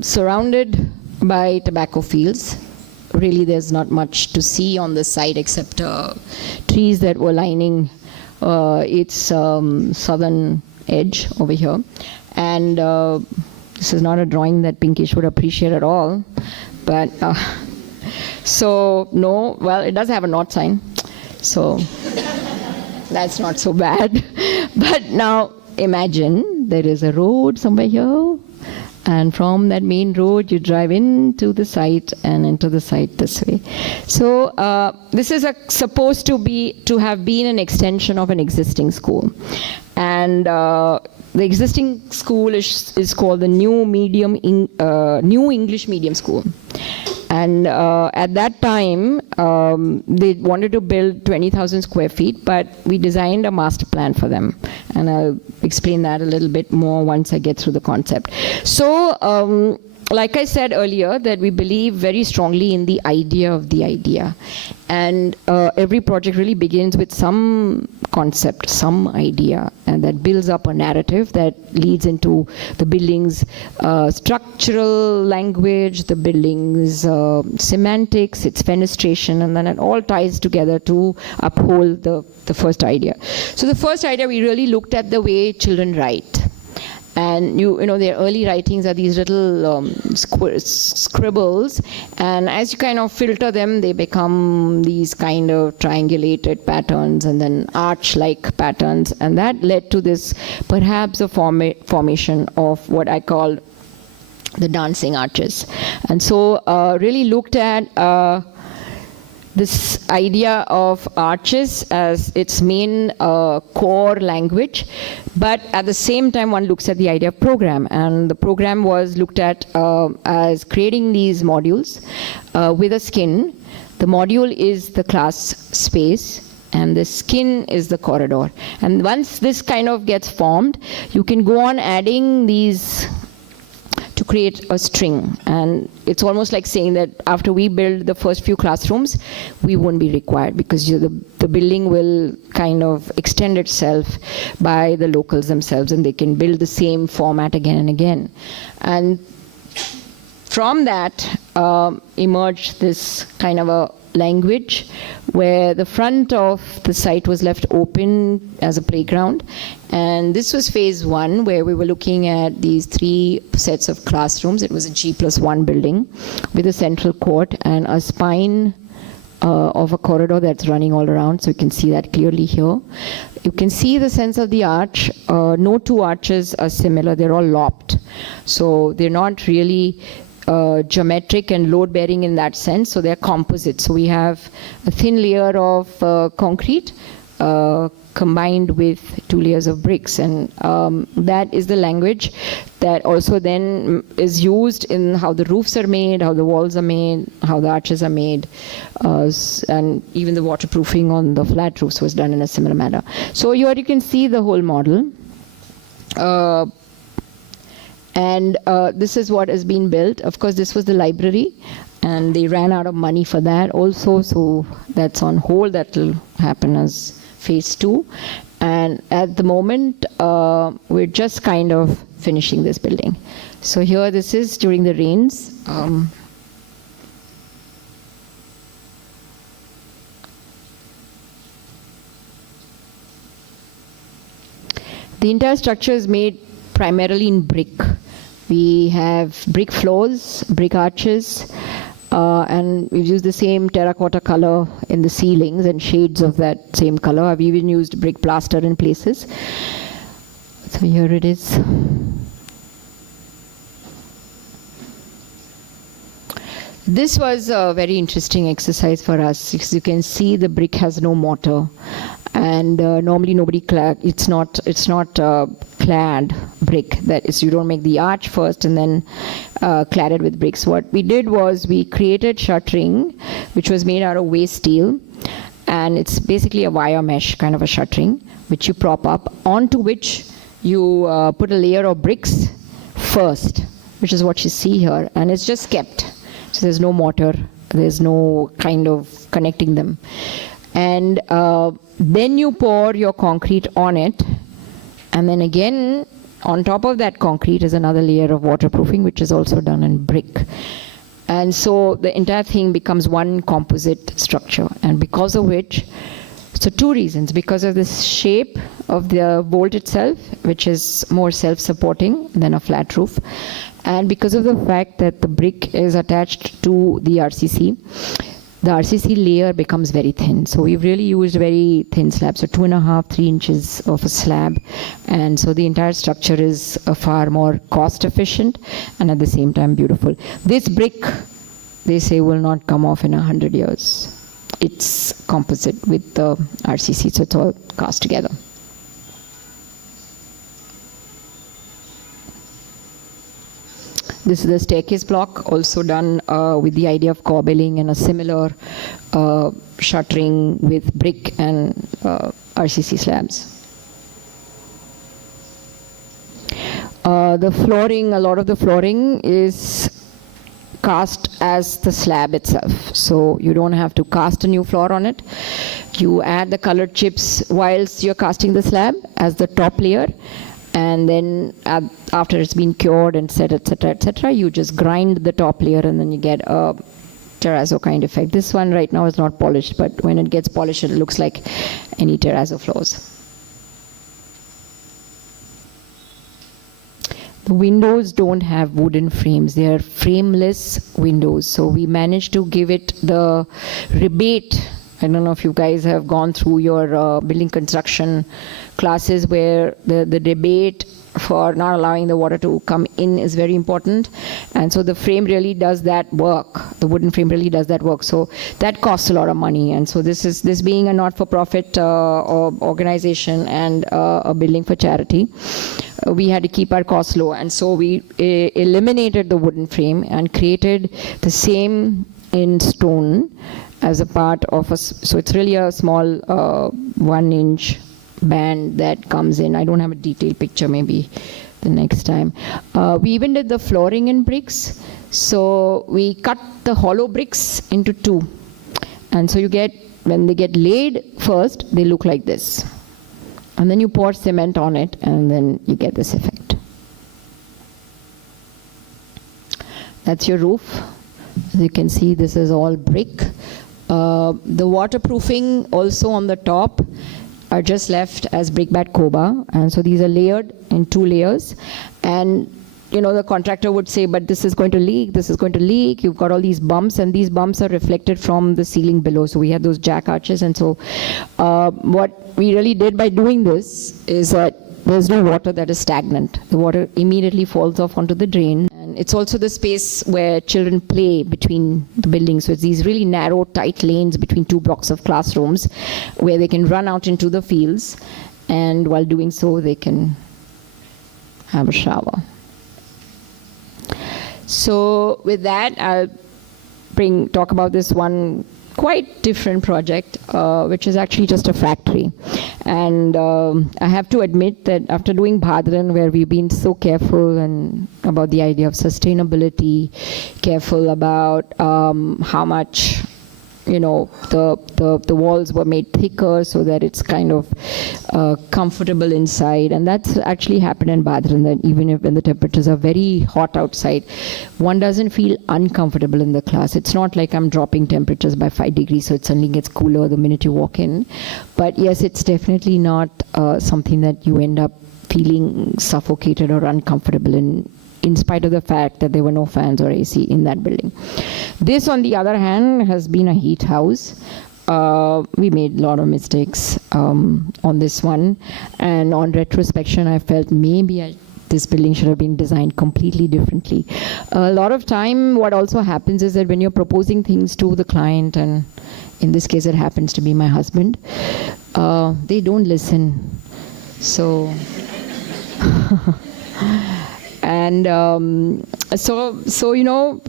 surrounded by tobacco fields. Really, there's not much to see on the site except trees that were lining its southern edge over here. And this is not a drawing that Pinkish would appreciate at all. But so no, well, it does have a north sign, so that's not so bad. But now imagine there is a road somewhere here, And from that main road, you drive into the site and into the site this way. So this is supposed to have been an extension of an existing school. And the existing school is called the New English Medium School. And at that time, they wanted to build 20,000 square feet, but we designed a master plan for them. And I'll explain that a little bit more once I get through the concept. So, like I said earlier, that we believe very strongly in the idea of the idea. And every project really begins with some concept, some idea, and that builds up a narrative that leads into the building's structural language, the building's semantics, its fenestration, and then it all ties together to uphold the first idea. So the first idea, we really looked at the way children write. And you know, their early writings are these little scribbles, and as you kind of filter them, they become these kind of triangulated patterns and then arch-like patterns, and that led to this, perhaps a formation of what I call the dancing arches. And so really looked at this idea of arches as its main core language, but at the same time one looks at the idea of program, and the program was looked at as creating these modules with a skin. The module is the class space, and the skin is the corridor. And once this kind of gets formed, you can go on adding these to create a string. And it's almost like saying that after we build the first few classrooms, we won't be required, because the building will kind of extend itself by the locals themselves, and they can build the same format again and again. And from that emerged this kind of a language where the front of the site was left open as a playground. And this was phase one, where we were looking at these 3 sets of classrooms. It was a G+1 building with a central court and a spine of a corridor that's running all around. So you can see that clearly here. You can see the sense of the arch. No 2 arches are similar. They're all lopped. So they're not really geometric and load-bearing in that sense, so they're composite. So we have a thin layer of concrete combined with 2 layers of bricks, and that is the language that also then is used in how the roofs are made, how the walls are made, how the arches are made, and even the waterproofing on the flat roofs was done in a similar manner. So here you can see the whole model. And this is what has been built. Of course, this was the library, and they ran out of money for that also, so that's on hold. That will happen as phase 2. And at the moment, we're just kind of finishing this building. So here, this is during the rains. The entire structure is made primarily in brick. We have brick floors, brick arches, and we've used the same terracotta color in the ceilings and shades of that same color. I've even used brick plaster in places. So here it is. This was a very interesting exercise for us. As you can see, the brick has no mortar, and normally nobody it's not clad brick. That is, you don't make the arch first and then clad it with bricks. What we did was we created shuttering, which was made out of waste steel, and it's basically a wire mesh kind of a shuttering, which you prop up, onto which you put a layer of bricks first, which is what you see here, and it's just kept. So there's no mortar, there's no kind of connecting them. And then you pour your concrete on it, and then again on top of that concrete is another layer of waterproofing, which is also done in brick. And so the entire thing becomes one composite structure, and because of which, so 2 reasons: because of the shape of the bolt itself, which is more self-supporting than a flat roof, and because of the fact that the brick is attached to the RCC. the RCC layer becomes very thin. So we've really used very thin slabs, so 2.5, 3 inches of a slab. And so the entire structure is far more cost efficient and at the same time beautiful. This brick, they say, will not come off in 100 years. It's composite with the RCC, so it's all cast together. This is the staircase block, also done with the idea of corbelling and a similar shuttering with brick and RCC slabs. The flooring, a lot of the flooring is cast as the slab itself. So you don't have to cast a new floor on it. You add the colored chips whilst you're casting the slab as the top layer. And then after it's been cured and set, etc., you just grind the top layer and then you get a terrazzo kind of effect. This one right now is not polished, but when it gets polished, it looks like any terrazzo floors. The windows don't have wooden frames. They are frameless windows. So we managed to give it the rebate. I don't know if you guys have gone through your building construction classes where the debate for not allowing the water to come in is very important. And so the frame really does that work. The wooden frame really does that work. So that costs a lot of money. And so this being a not-for-profit organization and a building for charity, we had to keep our costs low. And so we eliminated the wooden frame and created the same in stone as a part of so it's really a small 1-inch band that comes in. I don't have a detailed picture, maybe the next time. We even did the flooring in bricks. So we cut the hollow bricks into 2. And so you get, when they get laid first, they look like this. And then you pour cement on it and then you get this effect. That's your roof. As you can see, this is all brick. The waterproofing also on the top are just left as brickbat Koba, and so these are layered in 2 layers. And you know, the contractor would say, but this is going to leak, this is going to leak. You've got all these bumps, and these bumps are reflected from the ceiling below. So we have those jack arches, and so what we really did by doing this is that there's no water that is stagnant. The water immediately falls off onto the drain. And it's also the space where children play between the buildings. So it's these really narrow, tight lanes between 2 blocks of classrooms where they can run out into the fields. And while doing so, they can have a shower. So with that, I'll talk about this one quite different project, which is actually just a factory. And I have to admit that after doing Bhadran, where we've been so careful and about the idea of sustainability, careful about how much, you know, the walls were made thicker so that it's kind of comfortable inside. And that's actually happened in Bhadran, that even if when the temperatures are very hot outside, one doesn't feel uncomfortable in the class. It's not like I'm dropping temperatures by 5 degrees, so it suddenly gets cooler the minute you walk in. But yes, it's definitely not something that you end up feeling suffocated or uncomfortable in spite of the fact that there were no fans or AC in that building. This, on the other hand, has been a heat house. We made a lot of mistakes on this one, and on retrospection, I felt maybe this building should have been designed completely differently. A lot of time, what also happens is that when you're proposing things to the client, and in this case it happens to be my husband, they don't listen. So and so you know,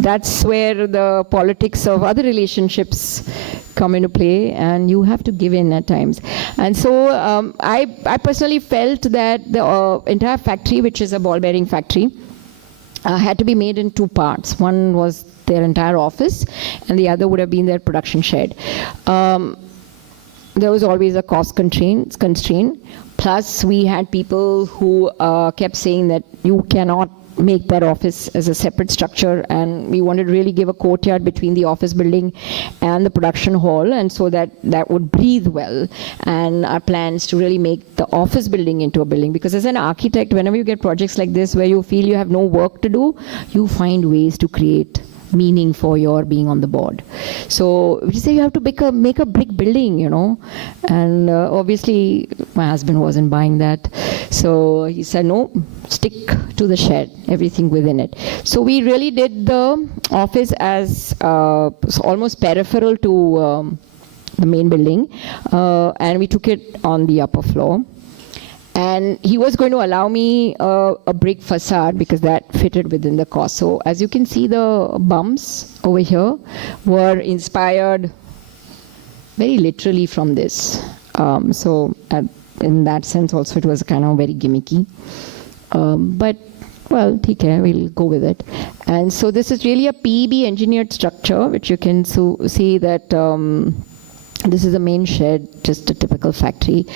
that's where the politics of other relationships come into play, and you have to give in at times. And so I personally felt that the entire factory, which is a ball bearing factory, had to be made in 2 parts. One was their entire office, and the other would have been their production shed. There was always a cost constraint. Plus, we had people who kept saying that you cannot make that office as a separate structure, and we wanted to really give a courtyard between the office building and the production hall, and so that would breathe well. And our plans to really make the office building into a building, because as an architect, whenever you get projects like this where you feel you have no work to do, you find ways to create meaning for your being on the board. So we say you have to make a brick building, you know. And obviously my husband wasn't buying that. So he said, no, stick to the shed, everything within it. So we really did the office as almost peripheral to the main building, and we took it on the upper floor. And he was going to allow me a brick facade because that fitted within the cost. So as you can see, the bumps over here were inspired very literally from this. So in that sense also it was kind of very gimmicky. But well, okay, we'll go with it. And so this is really a PEB engineered structure, which you can see that this is the main shed, just a typical factory.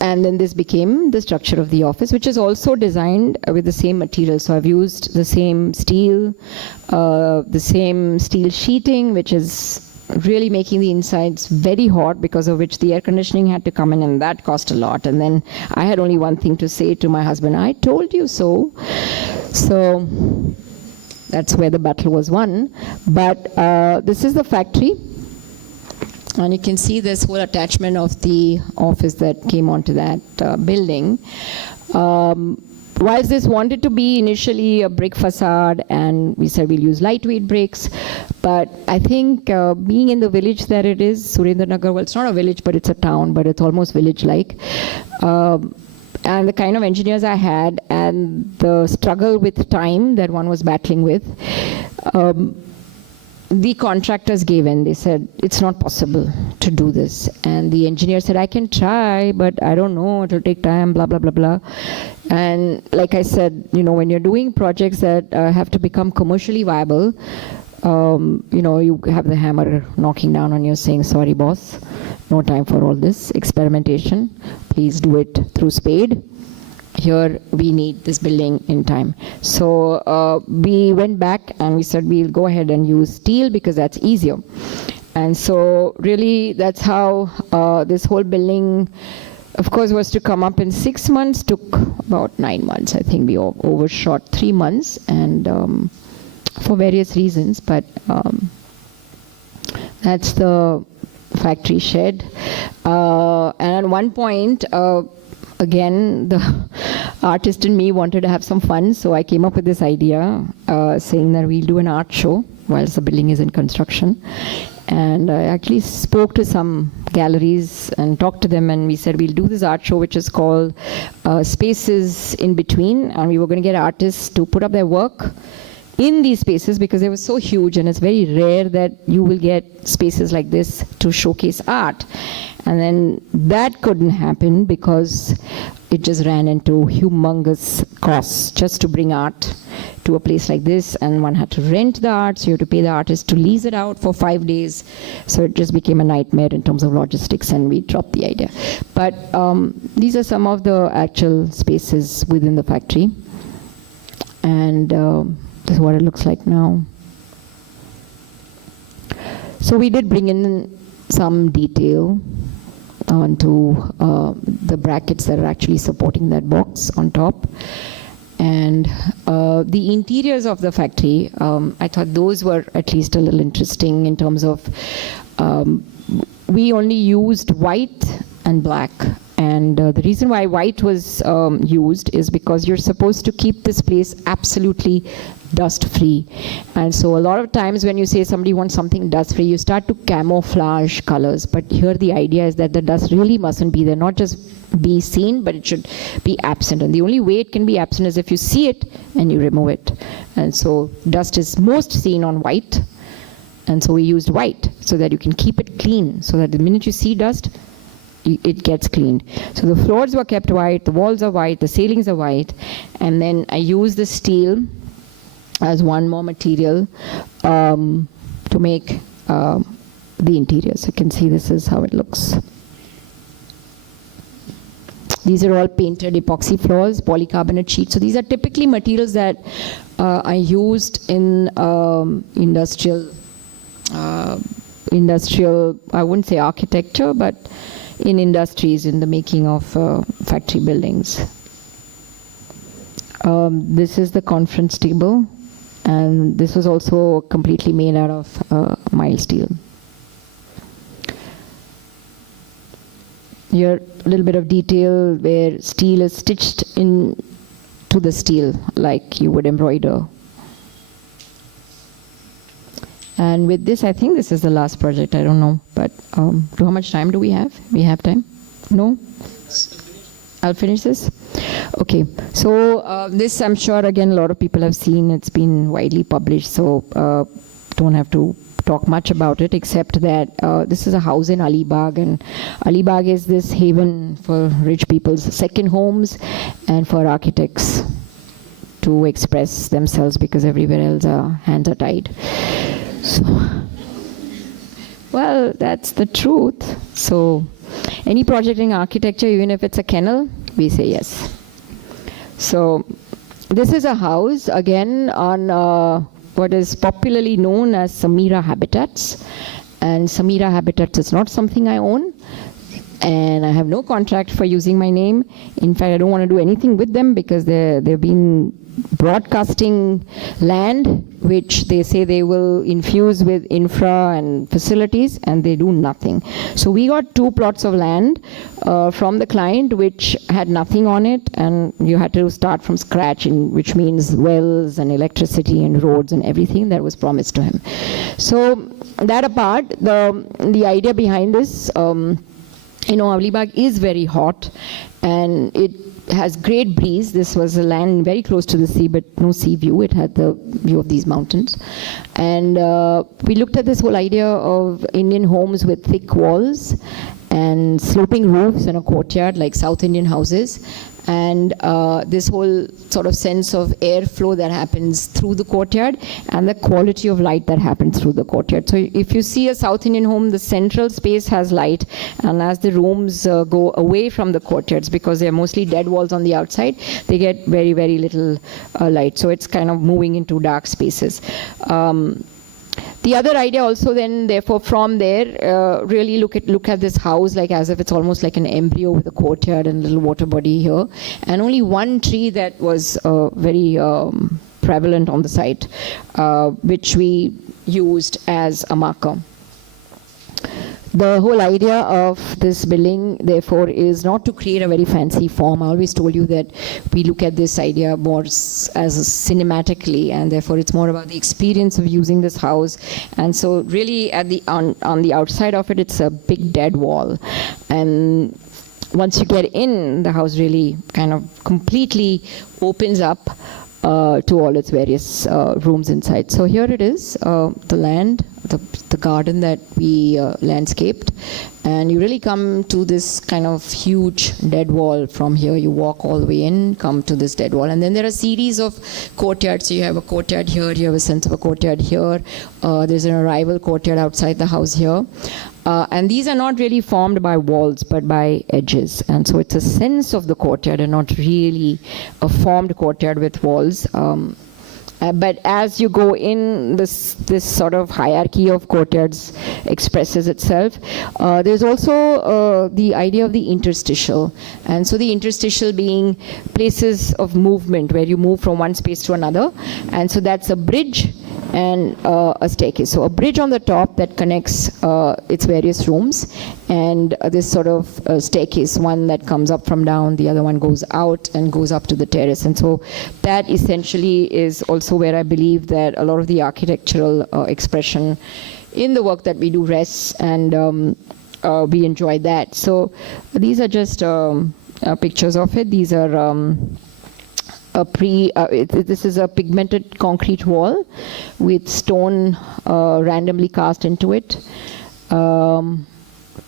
And then this became the structure of the office, which is also designed with the same material. So I've used the same steel sheeting, which is really making the insides very hot, because of which the air conditioning had to come in, and that cost a lot. And then I had only one thing to say to my husband, I told you so. So that's where the battle was won. But this is the factory. And you can see this whole attachment of the office that came onto that building. Whilst this wanted to be initially a brick facade, and we said we'll use lightweight bricks, but I think being in the village that it is, Surendranagar, well, it's not a village, but it's a town, but it's almost village-like. And the kind of engineers I had, and the struggle with time that one was battling with, the contractors gave in. They said, it's not possible to do this. And the engineer said, I can try, but I don't know, it'll take time, blah, blah, blah, blah. And like I said, you know, when you're doing projects that have to become commercially viable, you know, you have the hammer knocking down on you saying, sorry, boss, no time for all this experimentation. Please do it through spade. Here we need this building in time. So we went back and we said we'll go ahead and use steel because that's easier. And so really that's how this whole building, of course, was to come up in 6 months, took about 9 months. I think we overshot 3 months, and for various reasons, but that's the factory shed. And at one point, again, the artist in me wanted to have some fun, so I came up with this idea saying that we'll do an art show whilst the building is in construction. And I actually spoke to some galleries and talked to them, and we said we'll do this art show which is called Spaces in Between, and we were going to get artists to put up their work in these spaces because they were so huge, and it's very rare that you will get spaces like this to showcase art. And then that couldn't happen because it just ran into humongous costs just to bring art to a place like this, and one had to rent the art, so you have to pay the artist to lease it out for 5 days. So it just became a nightmare in terms of logistics, and we dropped the idea. But these are some of the actual spaces within the factory, and this is what it looks like now. So we did bring in some detail onto the brackets that are actually supporting that box on top. And the interiors of the factory, I thought those were at least a little interesting in terms of we only used white and black. And the reason why white was used is because you're supposed to keep this place absolutely dust-free. And so a lot of times when you say somebody wants something dust-free, you start to camouflage colors. But here the idea is that the dust really mustn't be there, not just be seen, but it should be absent. And the only way it can be absent is if you see it and you remove it. And so dust is most seen on white. And so we used white so that you can keep it clean, so that the minute you see dust, it gets cleaned. So the floors were kept white, the walls are white, the ceilings are white, and then I used the steel as one more material to make the interiors. You can see this is how it looks. These are all painted epoxy floors, polycarbonate sheets. So these are typically materials that are used in industrial, I wouldn't say architecture, but in industries, in the making of factory buildings. This is the conference table. And this was also completely made out of mild steel. Here, a little bit of detail where steel is stitched in to the steel like you would embroider. And with this, I think this is the last project. I don't know, but how much time do we have? We have time? No? I'll finish this. Okay. So this, I'm sure, again, a lot of people have seen. It's been widely published, so don't have to talk much about it, except that this is a house in Alibag, and Alibag is this haven for rich people's second homes and for architects to express themselves, because everywhere else hands are tied. So, well, that's the truth. So any project in architecture, even if it's a kennel, we say yes. So this is a house, again, on what is popularly known as SAMIRA habitats. And SAMIRA habitats is not something I own, and I have no contract for using my name. In fact, I don't want to do anything with them, because they've been broadcasting land which they say they will infuse with infra and facilities, and they do nothing. So we got 2 plots of land from the client which had nothing on it, and you had to start from scratch, which means wells and electricity and roads and everything that was promised to him. So that apart, the idea behind this, Alibag is very hot, and it has great breeze. This was a land very close to the sea, but no sea view. It had the view of these mountains. And we looked at this whole idea of Indian homes with thick walls and sloping roofs and a courtyard like South Indian houses, and this whole sort of sense of airflow that happens through the courtyard and the quality of light that happens through the courtyard. So if you see a South Indian home, the central space has light, and as the rooms go away from the courtyards, because they're mostly dead walls on the outside, they get very, very little light. So it's kind of moving into dark spaces. The other idea also then, therefore, from there, really look at this house like as if it's almost like an embryo with a courtyard and a little water body here, and only one tree that was very prevalent on the site, which we used as a marker. The whole idea of this building, therefore, is not to create a very fancy form. I always told you that we look at this idea more as cinematically, and therefore it's more about the experience of using this house. And so really on the outside of it, it's a big dead wall. And once you get in, the house really kind of completely opens up to all its various rooms inside. So here it is, the land, the garden that we landscaped, and you really come to this kind of huge dead wall. From here you walk all the way in, come to this dead wall, and then there are a series of courtyards. So you have a courtyard here, you have a sense of a courtyard here, there's an arrival courtyard outside the house here. And these are not really formed by walls, but by edges. And so it's a sense of the courtyard and not really a formed courtyard with walls. But as you go in, this sort of hierarchy of courtyards expresses itself. There's also the idea of the interstitial. And so the interstitial being places of movement where you move from one space to another. And so that's a bridge and a staircase. So a bridge on the top that connects its various rooms, and this sort of staircase, one that comes up from down, the other one goes out and goes up to the terrace. And so that essentially is also where I believe that a lot of the architectural expression in the work that we do rests, and we enjoy that. So these are just pictures of it. These are this is a pigmented concrete wall with stone randomly cast into it.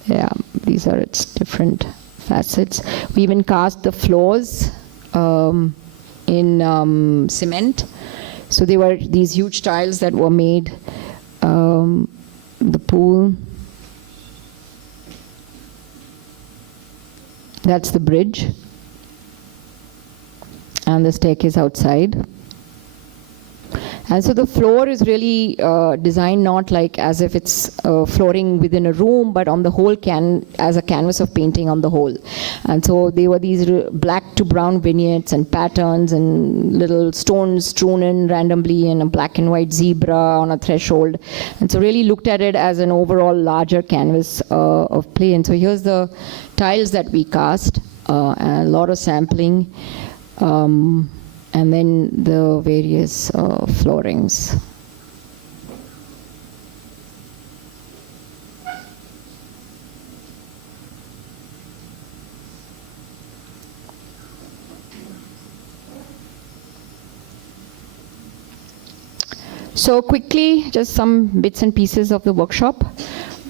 Yeah, these are its different facets. We even cast the floors in cement. So they were these huge tiles that were made. The pool. That's the bridge. And the staircase outside. And so the floor is really designed not like as if it's flooring within a room, but on the whole as a canvas of painting on the whole. And so there were these black to brown vignettes and patterns and little stones strewn in randomly and a black and white zebra on a threshold. And so really looked at it as an overall larger canvas of play. And so here's the tiles that we cast, and a lot of sampling. And then the various floorings. So quickly, just some bits and pieces of the workshop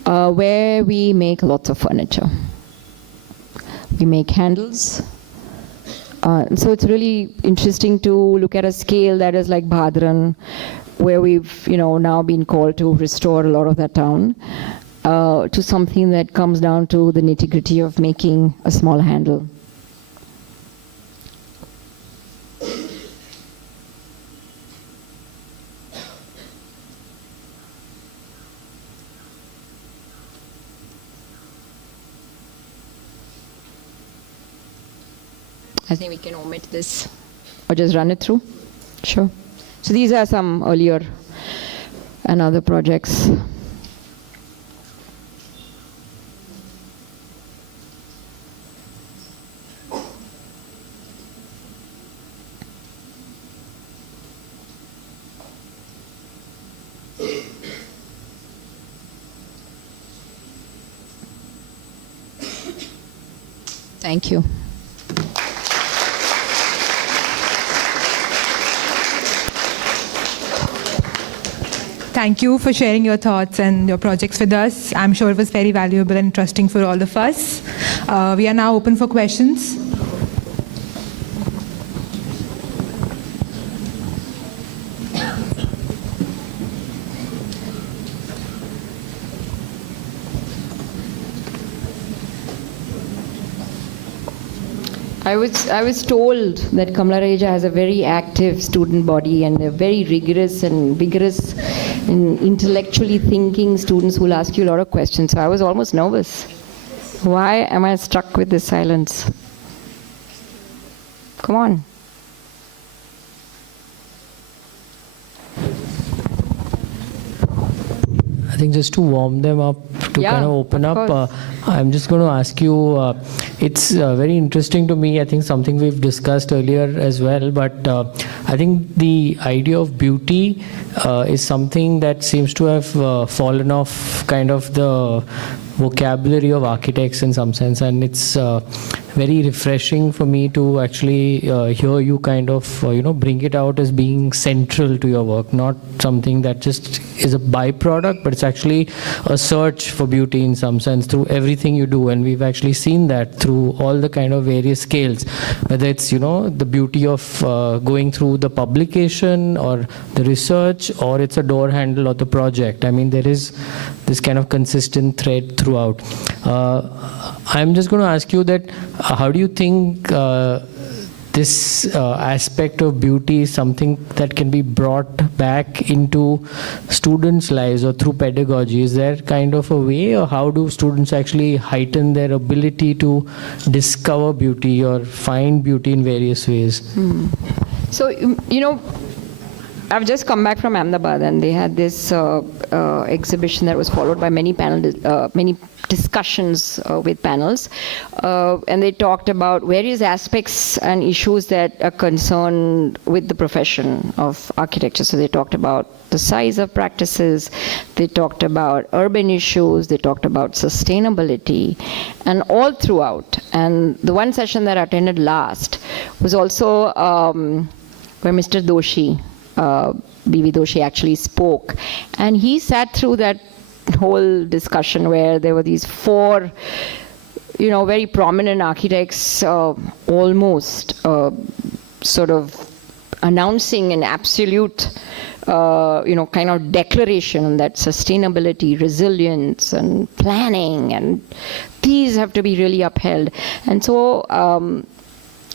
where we make lots of furniture. We make handles. So it's really interesting to look at a scale that is like Bhadran, where we've now been called to restore a lot of that town, to something that comes down to the nitty-gritty of making a small handle. I think we can omit this or just run it through. Sure. So these are some earlier and other projects. Thank you. Thank you for sharing your thoughts and your projects with us. I'm sure it was very valuable and interesting for all of us. We are now open for questions. I was told that Kamala Raja has a very active student body and a very rigorous and vigorous and intellectually thinking students who will ask you a lot of questions. So I was almost nervous. Why am I struck with this silence? Come on. I think just to warm them up, to kind of open up, I'm just going to ask you, it's very interesting to me, I think something we've discussed earlier as well, but I think the idea of beauty is something that seems to have fallen off kind of the vocabulary of architects in some sense, and it's very refreshing for me to actually hear you kind of bring it out as being central to your work, not something that just is a byproduct, but it's actually a search for beauty in some sense through everything you do. And we've actually seen that through all the kind of various scales, whether it's the beauty of going through the publication or the research, or it's a door handle or the project. I mean, there is this kind of consistent thread throughout. I'm just going to ask you that how do you think this aspect of beauty is something that can be brought back into students' lives or through pedagogy? Is there kind of a way, or how do students actually heighten their ability to discover beauty or find beauty in various ways? So, I've just come back from Ahmedabad, and they had this exhibition that was followed by many discussions with panels, and they talked about various aspects and issues that are concerned with the profession of architecture. So they talked about the size of practices, they talked about urban issues, they talked about sustainability, and all throughout. And the one session that I attended last was also where Mr. Doshi, B.V. Doshi actually spoke, and he sat through that whole discussion where there were these four very prominent architects almost sort of announcing an absolute kind of declaration that sustainability, resilience and planning, and these have to be really upheld. And so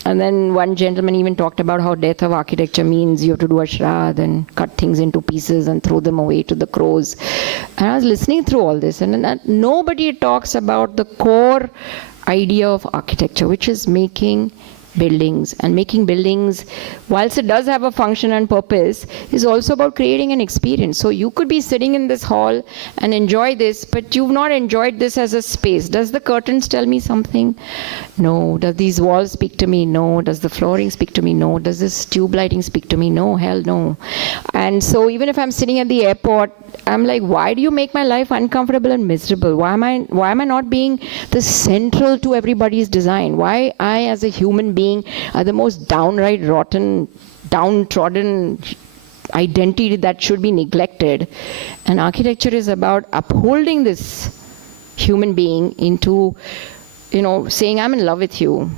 And then one gentleman even talked about how death of architecture means you have to do a shraddh and cut things into pieces and throw them away to the crows. And I was listening through all this, and nobody talks about the core idea of architecture, which is making buildings. And making buildings, whilst it does have a function and purpose, is also about creating an experience. So you could be sitting in this hall and enjoy this, but you've not enjoyed this as a space. Does the curtains tell me something? No. Does these walls speak to me? No. Does the flooring speak to me? No. Does this tube lighting speak to me? No. Hell no. And so even if I'm sitting at the airport, I'm like, why do you make my life uncomfortable and miserable? Why am I not being the central to everybody's design? Why I as a human being are the most downright rotten, downtrodden identity that should be neglected? And architecture is about upholding this human being into, saying, I'm in love with you.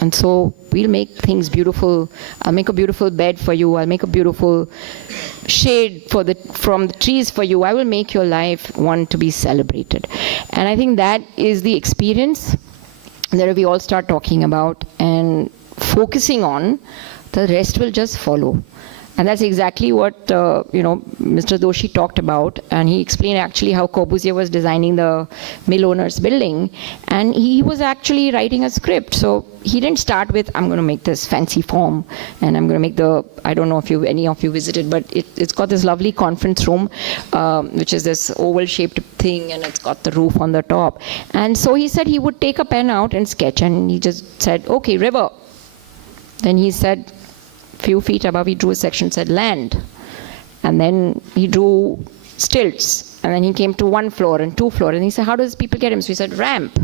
And so we'll make things beautiful. I'll make a beautiful bed for you. I'll make a beautiful shade from the trees for you. I will make your life one to be celebrated. And I think that is the experience that we all start talking about and focusing on. The rest will just follow. And that's exactly what Mr. Doshi talked about, and he explained actually how Corbusier was designing the mill owner's building, and he was actually writing a script. So he didn't start with, I'm going to make this fancy form, and I'm going to make I don't know if any of you visited, but it's got this lovely conference room, which is this oval-shaped thing, and it's got the roof on the top. And so he said he would take a pen out and sketch, and he just said, okay, river. Then he said, few feet above, he drew a section, said land. And then he drew stilts. And then he came to 1 floor and 2 floors. And he said, how does people get him? So he said, ramp.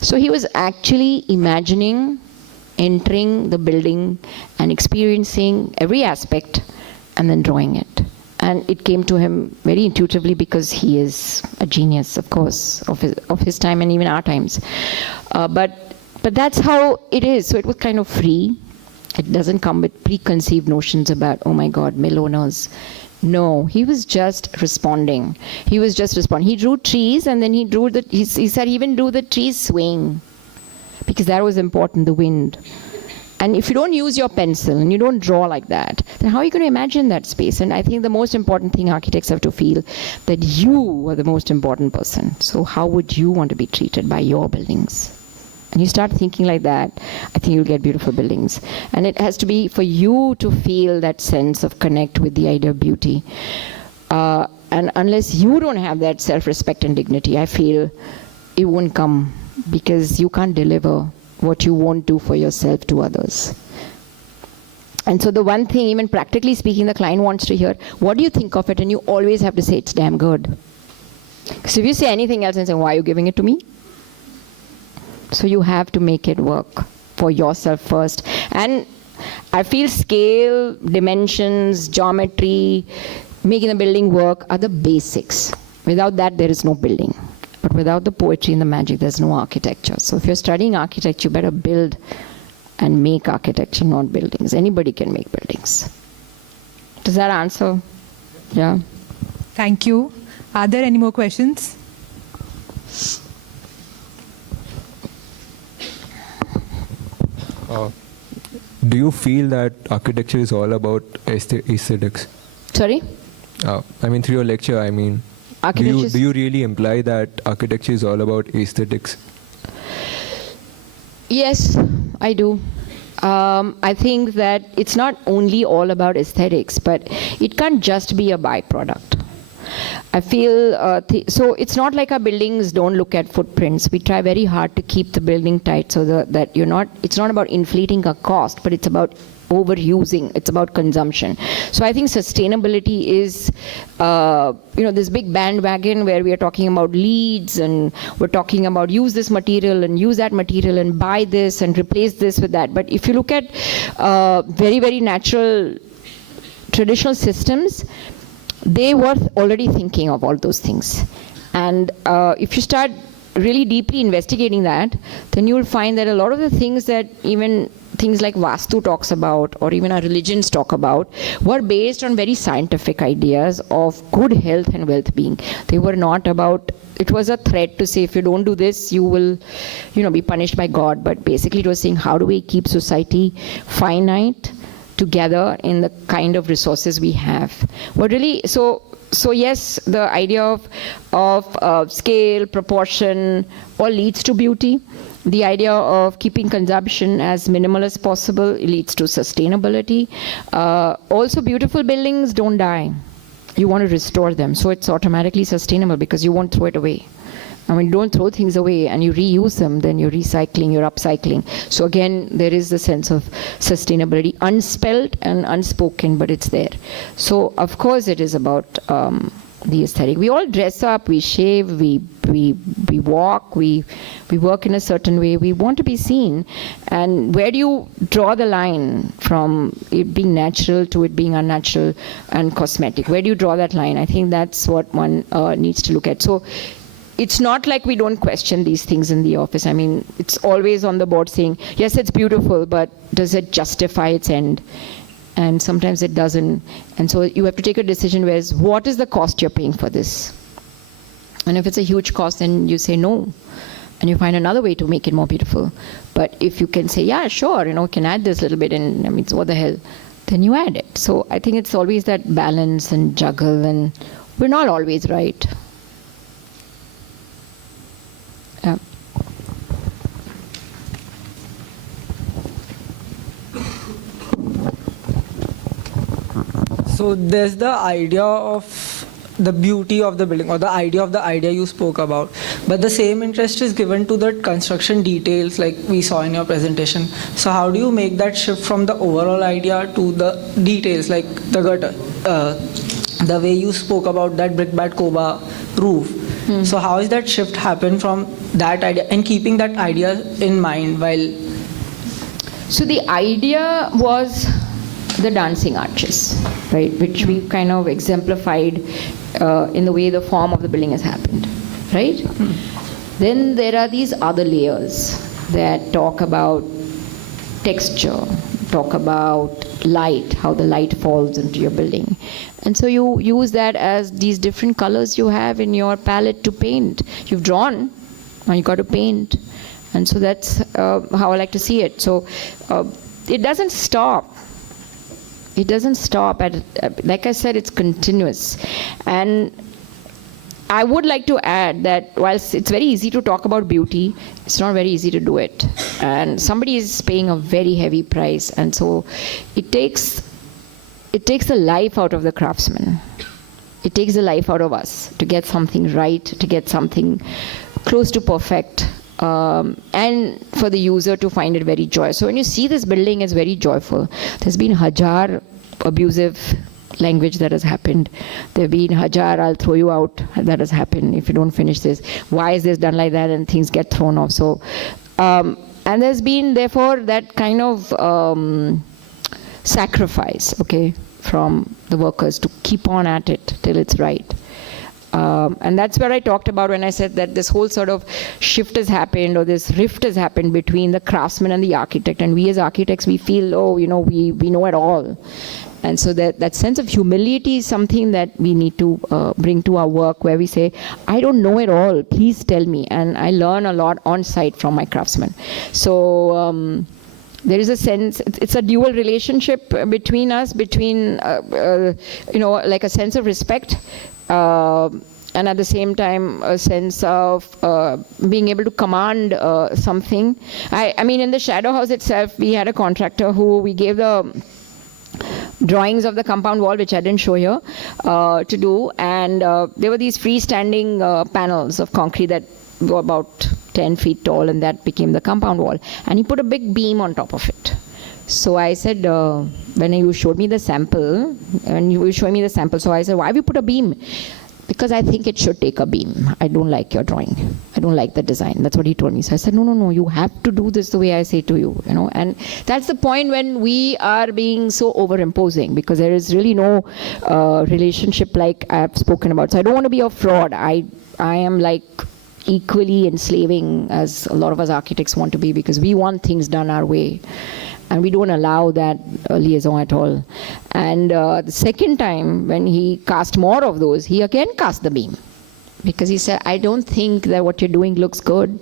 So he was actually imagining entering the building and experiencing every aspect and then drawing it. And it came to him very intuitively because he is a genius, of course, of his time and even our times. But that's how it is. So it was kind of free. It doesn't come with preconceived notions about, oh my God, mill owners. No, he was just responding. He drew trees, and then he said he even drew the trees swaying, because that was important, the wind. And if you don't use your pencil and you don't draw like that, then how are you going to imagine that space? And I think the most important thing architects have to feel, that you are the most important person. So how would you want to be treated by your buildings? And you start thinking like that, I think you'll get beautiful buildings. And it has to be for you to feel that sense of connect with the idea of beauty. And unless you don't have that self-respect and dignity, I feel it won't come, because you can't deliver what you won't do for yourself to others. And so the one thing, even practically speaking, the client wants to hear, what do you think of it? And you always have to say, it's damn good. Because if you say anything else and say, why are you giving it to me? So you have to make it work for yourself first. And I feel scale, dimensions, geometry, making the building work are the basics. Without that, there is no building. But without the poetry and the magic, there's no architecture. So if you're studying architecture, you better build and make architecture, not buildings. Anybody can make buildings. Does that answer? Yeah. Thank you. Are there any more questions? Do you feel that architecture is all about aesthetics? Sorry? Through your lecture, do you really imply that architecture is all about aesthetics? Yes, I do. I think that it's not only all about aesthetics, but it can't just be a byproduct. I feel, so it's not like our buildings don't look at footprints. We try very hard to keep the building tight so that it's not about inflating a cost, but it's about overusing, it's about consumption. So I think sustainability is, this big bandwagon where we are talking about leads, and we're talking about use this material and use that material and buy this and replace this with that. But if you look at very, very natural, traditional systems, they were already thinking of all those things. And if you start really deeply investigating that, then you will find that a lot of the things that even things like Vastu talks about, or even our religions talk about, were based on very scientific ideas of good health and well-being. They were not about, it was a threat to say, if you don't do this, you will, be punished by God. But basically it was saying, how do we keep society finite together in the kind of resources we have? But really, so yes, the idea of scale, proportion, all leads to beauty. The idea of keeping consumption as minimal as possible leads to sustainability. Also, beautiful buildings don't die. You want to restore them, so it's automatically sustainable because you won't throw it away. And when you don't throw things away and you reuse them, then you're recycling, you're upcycling. So again, there is the sense of sustainability, unspelled and unspoken, but it's there. So of course it is about the aesthetic. We all dress up, we shave, we walk, we work in a certain way. We want to be seen. And where do you draw the line from it being natural to it being unnatural and cosmetic? Where do you draw that line? I think that's what one needs to look at. So it's not like we don't question these things in the office. I mean, it's always on the board saying, yes, it's beautiful, but does it justify its end? And sometimes it doesn't. And so you have to take a decision where what is the cost you're paying for this? And if it's a huge cost, then you say no. And you find another way to make it more beautiful. But if you can say, yeah, sure, can add this little bit, and I mean, what the hell? Then you add it. So I think it's always that balance and juggle, and we're not always right. Yeah. So there's the idea of the beauty of the building, or the idea you spoke about, but the same interest is given to the construction details like we saw in your presentation. So how do you make that shift from the overall idea to the details, like the gutter, the way you spoke about that brickbat Koba roof? So how is that shift happen from that idea and keeping that idea in mind while? So the idea was the dancing arches, right, which we kind of exemplified in the way the form of the building has happened, right? Then there are these other layers that talk about texture, talk about light, how the light falls into your building. And so you use that as these different colors you have in your palette to paint. You've drawn, now you got to paint. And so that's how I like to see it. So it doesn't stop. It doesn't stop at, like I said, it's continuous. And I would like to add that whilst it's very easy to talk about beauty, it's not very easy to do it. And somebody is paying a very heavy price. And so it takes the life out of the craftsman. It takes the life out of us to get something right, to get something close to perfect. And for the user to find it very joyous. So when you see this building, it's very joyful. There's been hajar abusive language that has happened. There have been hajar, I'll throw you out, that has happened if you don't finish this. Why is this done like that? And things get thrown off. So, and there's been therefore that kind of sacrifice, okay, from the workers to keep on at it till it's right. And that's where I talked about when I said that this whole sort of shift has happened, or this rift has happened between the craftsman and the architect. And we as architects, we feel, oh, we know it all. And so that sense of humility is something that we need to bring to our work, where we say, I don't know it all, please tell me. And I learn a lot on site from my craftsmen. So there is a sense, it's a dual relationship between us, between, like a sense of respect, and at the same time a sense of being able to command something. I mean, in the Shadow House itself, we had a contractor who we gave the drawings of the compound wall, which I didn't show here, to do, and there were these freestanding panels of concrete that were about 10 feet tall, and that became the compound wall, and he put a big beam on top of it. So I said, when you showed me the sample, so I said, why have you put a beam? Because I think it should take a beam. I don't like your drawing. I don't like the design. That's what he told me. So I said, no, you have to do this the way I say to you, And that's the point when we are being so over-imposing, because there is really no relationship like I've spoken about. So I don't want to be a fraud. I am like equally enslaving as a lot of us architects want to be, because we want things done our way. And we don't allow that liaison at all. And the second time, when he cast more of those, he again cast the beam. Because he said, I don't think that what you're doing looks good.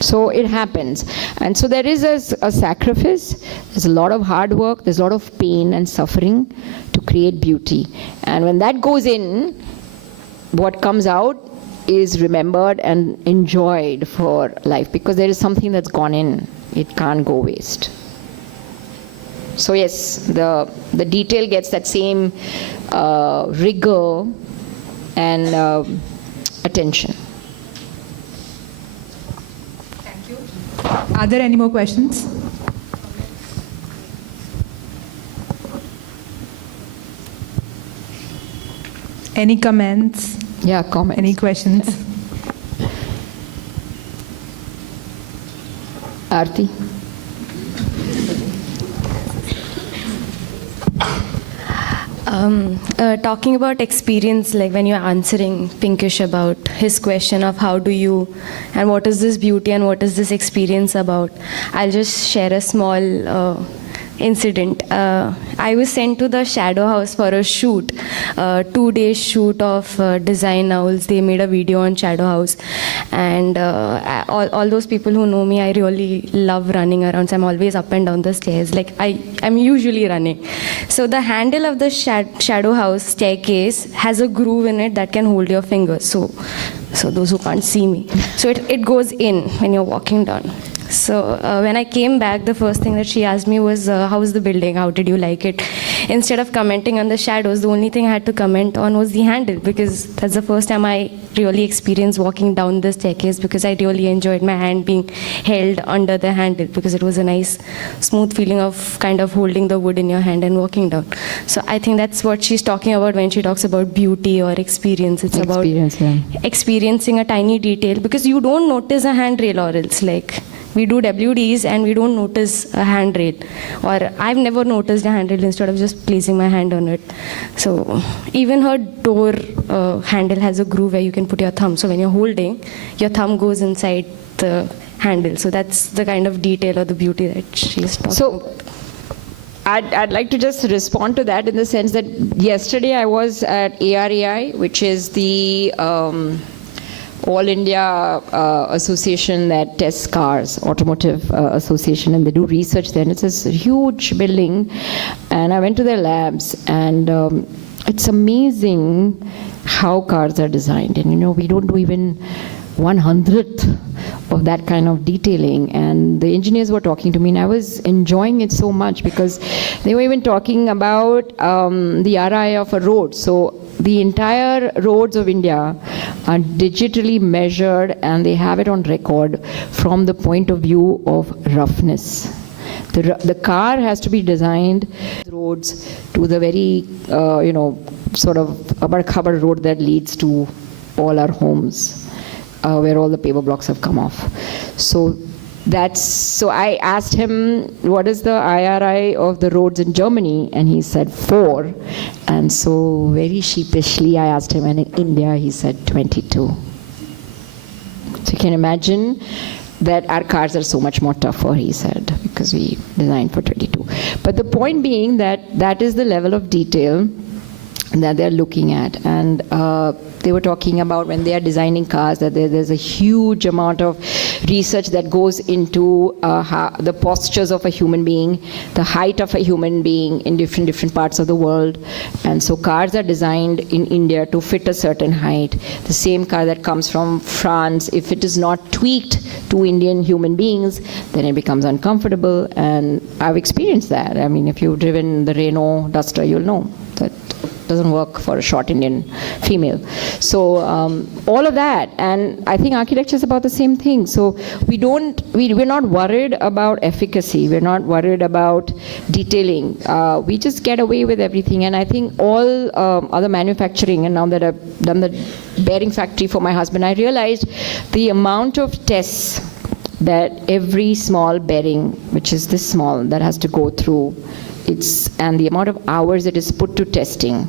So it happens. And so there is a sacrifice, there's a lot of hard work, there's a lot of pain and suffering to create beauty. And when that goes in, what comes out is remembered and enjoyed for life, because there is something that's gone in. It can't go waste. So yes, the detail gets that same rigor and attention. Thank you. Are there any more questions? Any comments? Yeah, comments. Any questions? Aarti? Talking about experience, like when you're answering Pinkish about his question of how do you, and what is this beauty and what is this experience about, I'll just share a small incident. I was sent to the Shadow House for a shoot, 2-day shoot of Design Owls. They made a video on Shadow House, and all those people who know me, I really love running around, so I'm always up and down the stairs. Like I'm usually running. So the handle of the Shadow House staircase has a groove in it that can hold your fingers. So those who can't see me, so it goes in when you're walking down. So when I came back, the first thing that she asked me was, how's the building? How did you like it? Instead of commenting on the shadows, the only thing I had to comment on was the handle, because that's the first time I really experienced walking down the staircase, because I really enjoyed my hand being held under the handle, because it was a nice, smooth feeling of kind of holding the wood in your hand and walking down. So I think that's what she's talking about when she talks about beauty or experience. It's about experiencing a tiny detail, because you don't notice a handrail, or else like we do WDs and we don't notice a handrail, or I've never noticed a handrail instead of just placing my hand on it. So even her door handle has a groove where you can put your thumb. So when you're holding, your thumb goes inside the handle. So that's the kind of detail or the beauty that she's talking about. I'd like to just respond to that in the sense that yesterday I was at KRVIA, which is the All India association that tests cars, automotive association, and they do research there. And it's this huge building, and I went to their labs, and it's amazing how cars are designed. And you know, we don't do even 1/100th of that kind of detailing. And the engineers were talking to me, and I was enjoying it so much, because they were even talking about the RI of a road. So the entire roads of India are digitally measured, and they have it on record from the point of view of roughness. The car has to be designed roads to the very, sort of Abad road that leads to all our homes, where all the paper blocks have come off. So I asked him, what is the IRI of the roads in Germany? And he said 4. And so very sheepishly I asked him, and in India he said 22. So you can imagine that our cars are so much more tougher, he said, because we designed for 22. But the point being that is the level of detail that they're looking at. And they were talking about when they are designing cars that there's a huge amount of research that goes into the postures of a human being, the height of a human being in different parts of the world. And so cars are designed in India to fit a certain height. The same car that comes from France, if it is not tweaked to Indian human beings, then it becomes uncomfortable. And I've experienced that. I mean, if you've driven the Renault Duster, you'll know that doesn't work for a short Indian female. So all of that, and I think architecture is about the same thing. So we're not worried about efficacy. We're not worried about detailing. We just get away with everything. And I think all other manufacturing, and now that I've done the bearing factory for my husband, I realized the amount of tests that every small bearing, which is this small, that has to go through, and the amount of hours it is put to testing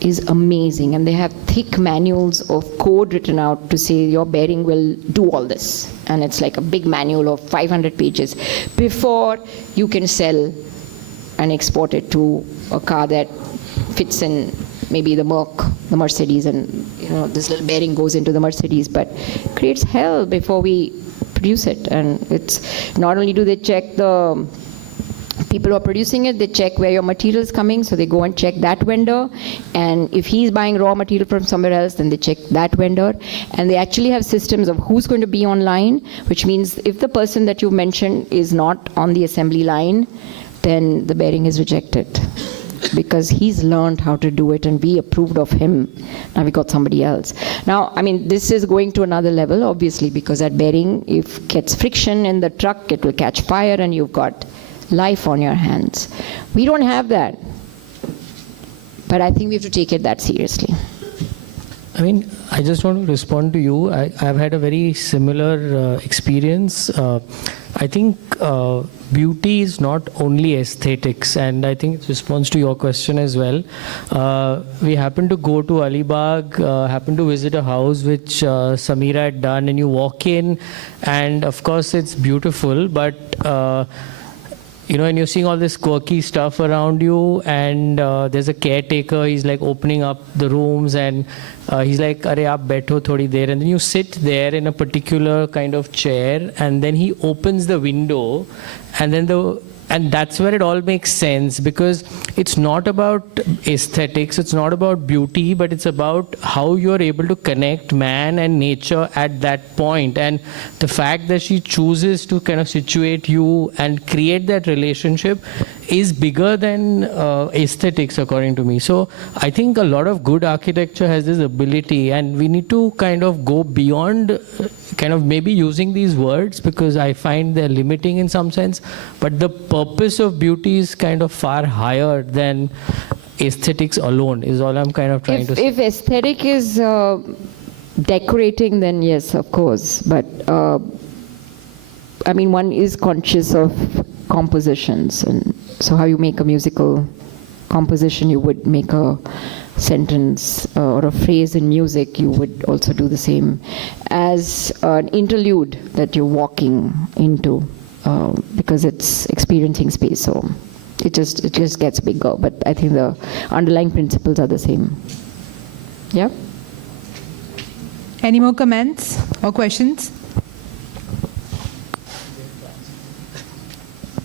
is amazing, and they have thick manuals of code written out to say your bearing will do all this, and it's like a big manual of 500 pages before you can sell and export it to a car that fits in maybe the Mercedes, and this little bearing goes into the Mercedes, but creates hell before we produce it. And it's not only do they check the people who are producing it, they check where your material is coming, so they go and check that vendor, and if he's buying raw material from somewhere else, then they check that vendor, and they actually have systems of who's going to be online, which means if the person that you mentioned is not on the assembly line, then the bearing is rejected, because he's learned how to do it and we approved of him. Now we got somebody else. Now, I mean, this is going to another level, obviously, because that bearing, if it gets friction in the truck, it will catch fire and you've got life on your hands. We don't have that. But I think we have to take it that seriously. I mean, I just want to respond to you. I've had a very similar experience. I think beauty is not only aesthetics, and I think it responds to your question as well. We happened to go to Alibag, happened to visit a house which SAMIRA had done, and you walk in, and of course it's beautiful, but and you're seeing all this quirky stuff around you, and there's a caretaker, he's like opening up the rooms, and he's like, "Arey, aap baitho thodi der," and then you sit there in a particular kind of chair, and then he opens the window, and that's where it all makes sense, because it's not about aesthetics, it's not about beauty, but it's about how you're able to connect man and nature at that point. And the fact that she chooses to kind of situate you and create that relationship is bigger than aesthetics, according to me. So I think a lot of good architecture has this ability, and we need to kind of go beyond kind of maybe using these words, because I find they're limiting in some sense, but the purpose of beauty is kind of far higher than aesthetics alone, is all I'm kind of trying to say. If aesthetic is decorating, then yes, of course, but I mean, one is conscious of compositions, and so how you make a musical composition, you would make a sentence or a phrase in music, you would also do the same as an interlude that you're walking into, because it's experiencing space, so it just gets bigger, but I think the underlying principles are the same. Yeah? Any more comments or questions?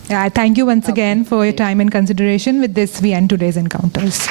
Yeah, thank you once again for your time and consideration. With this, we end today's encounters.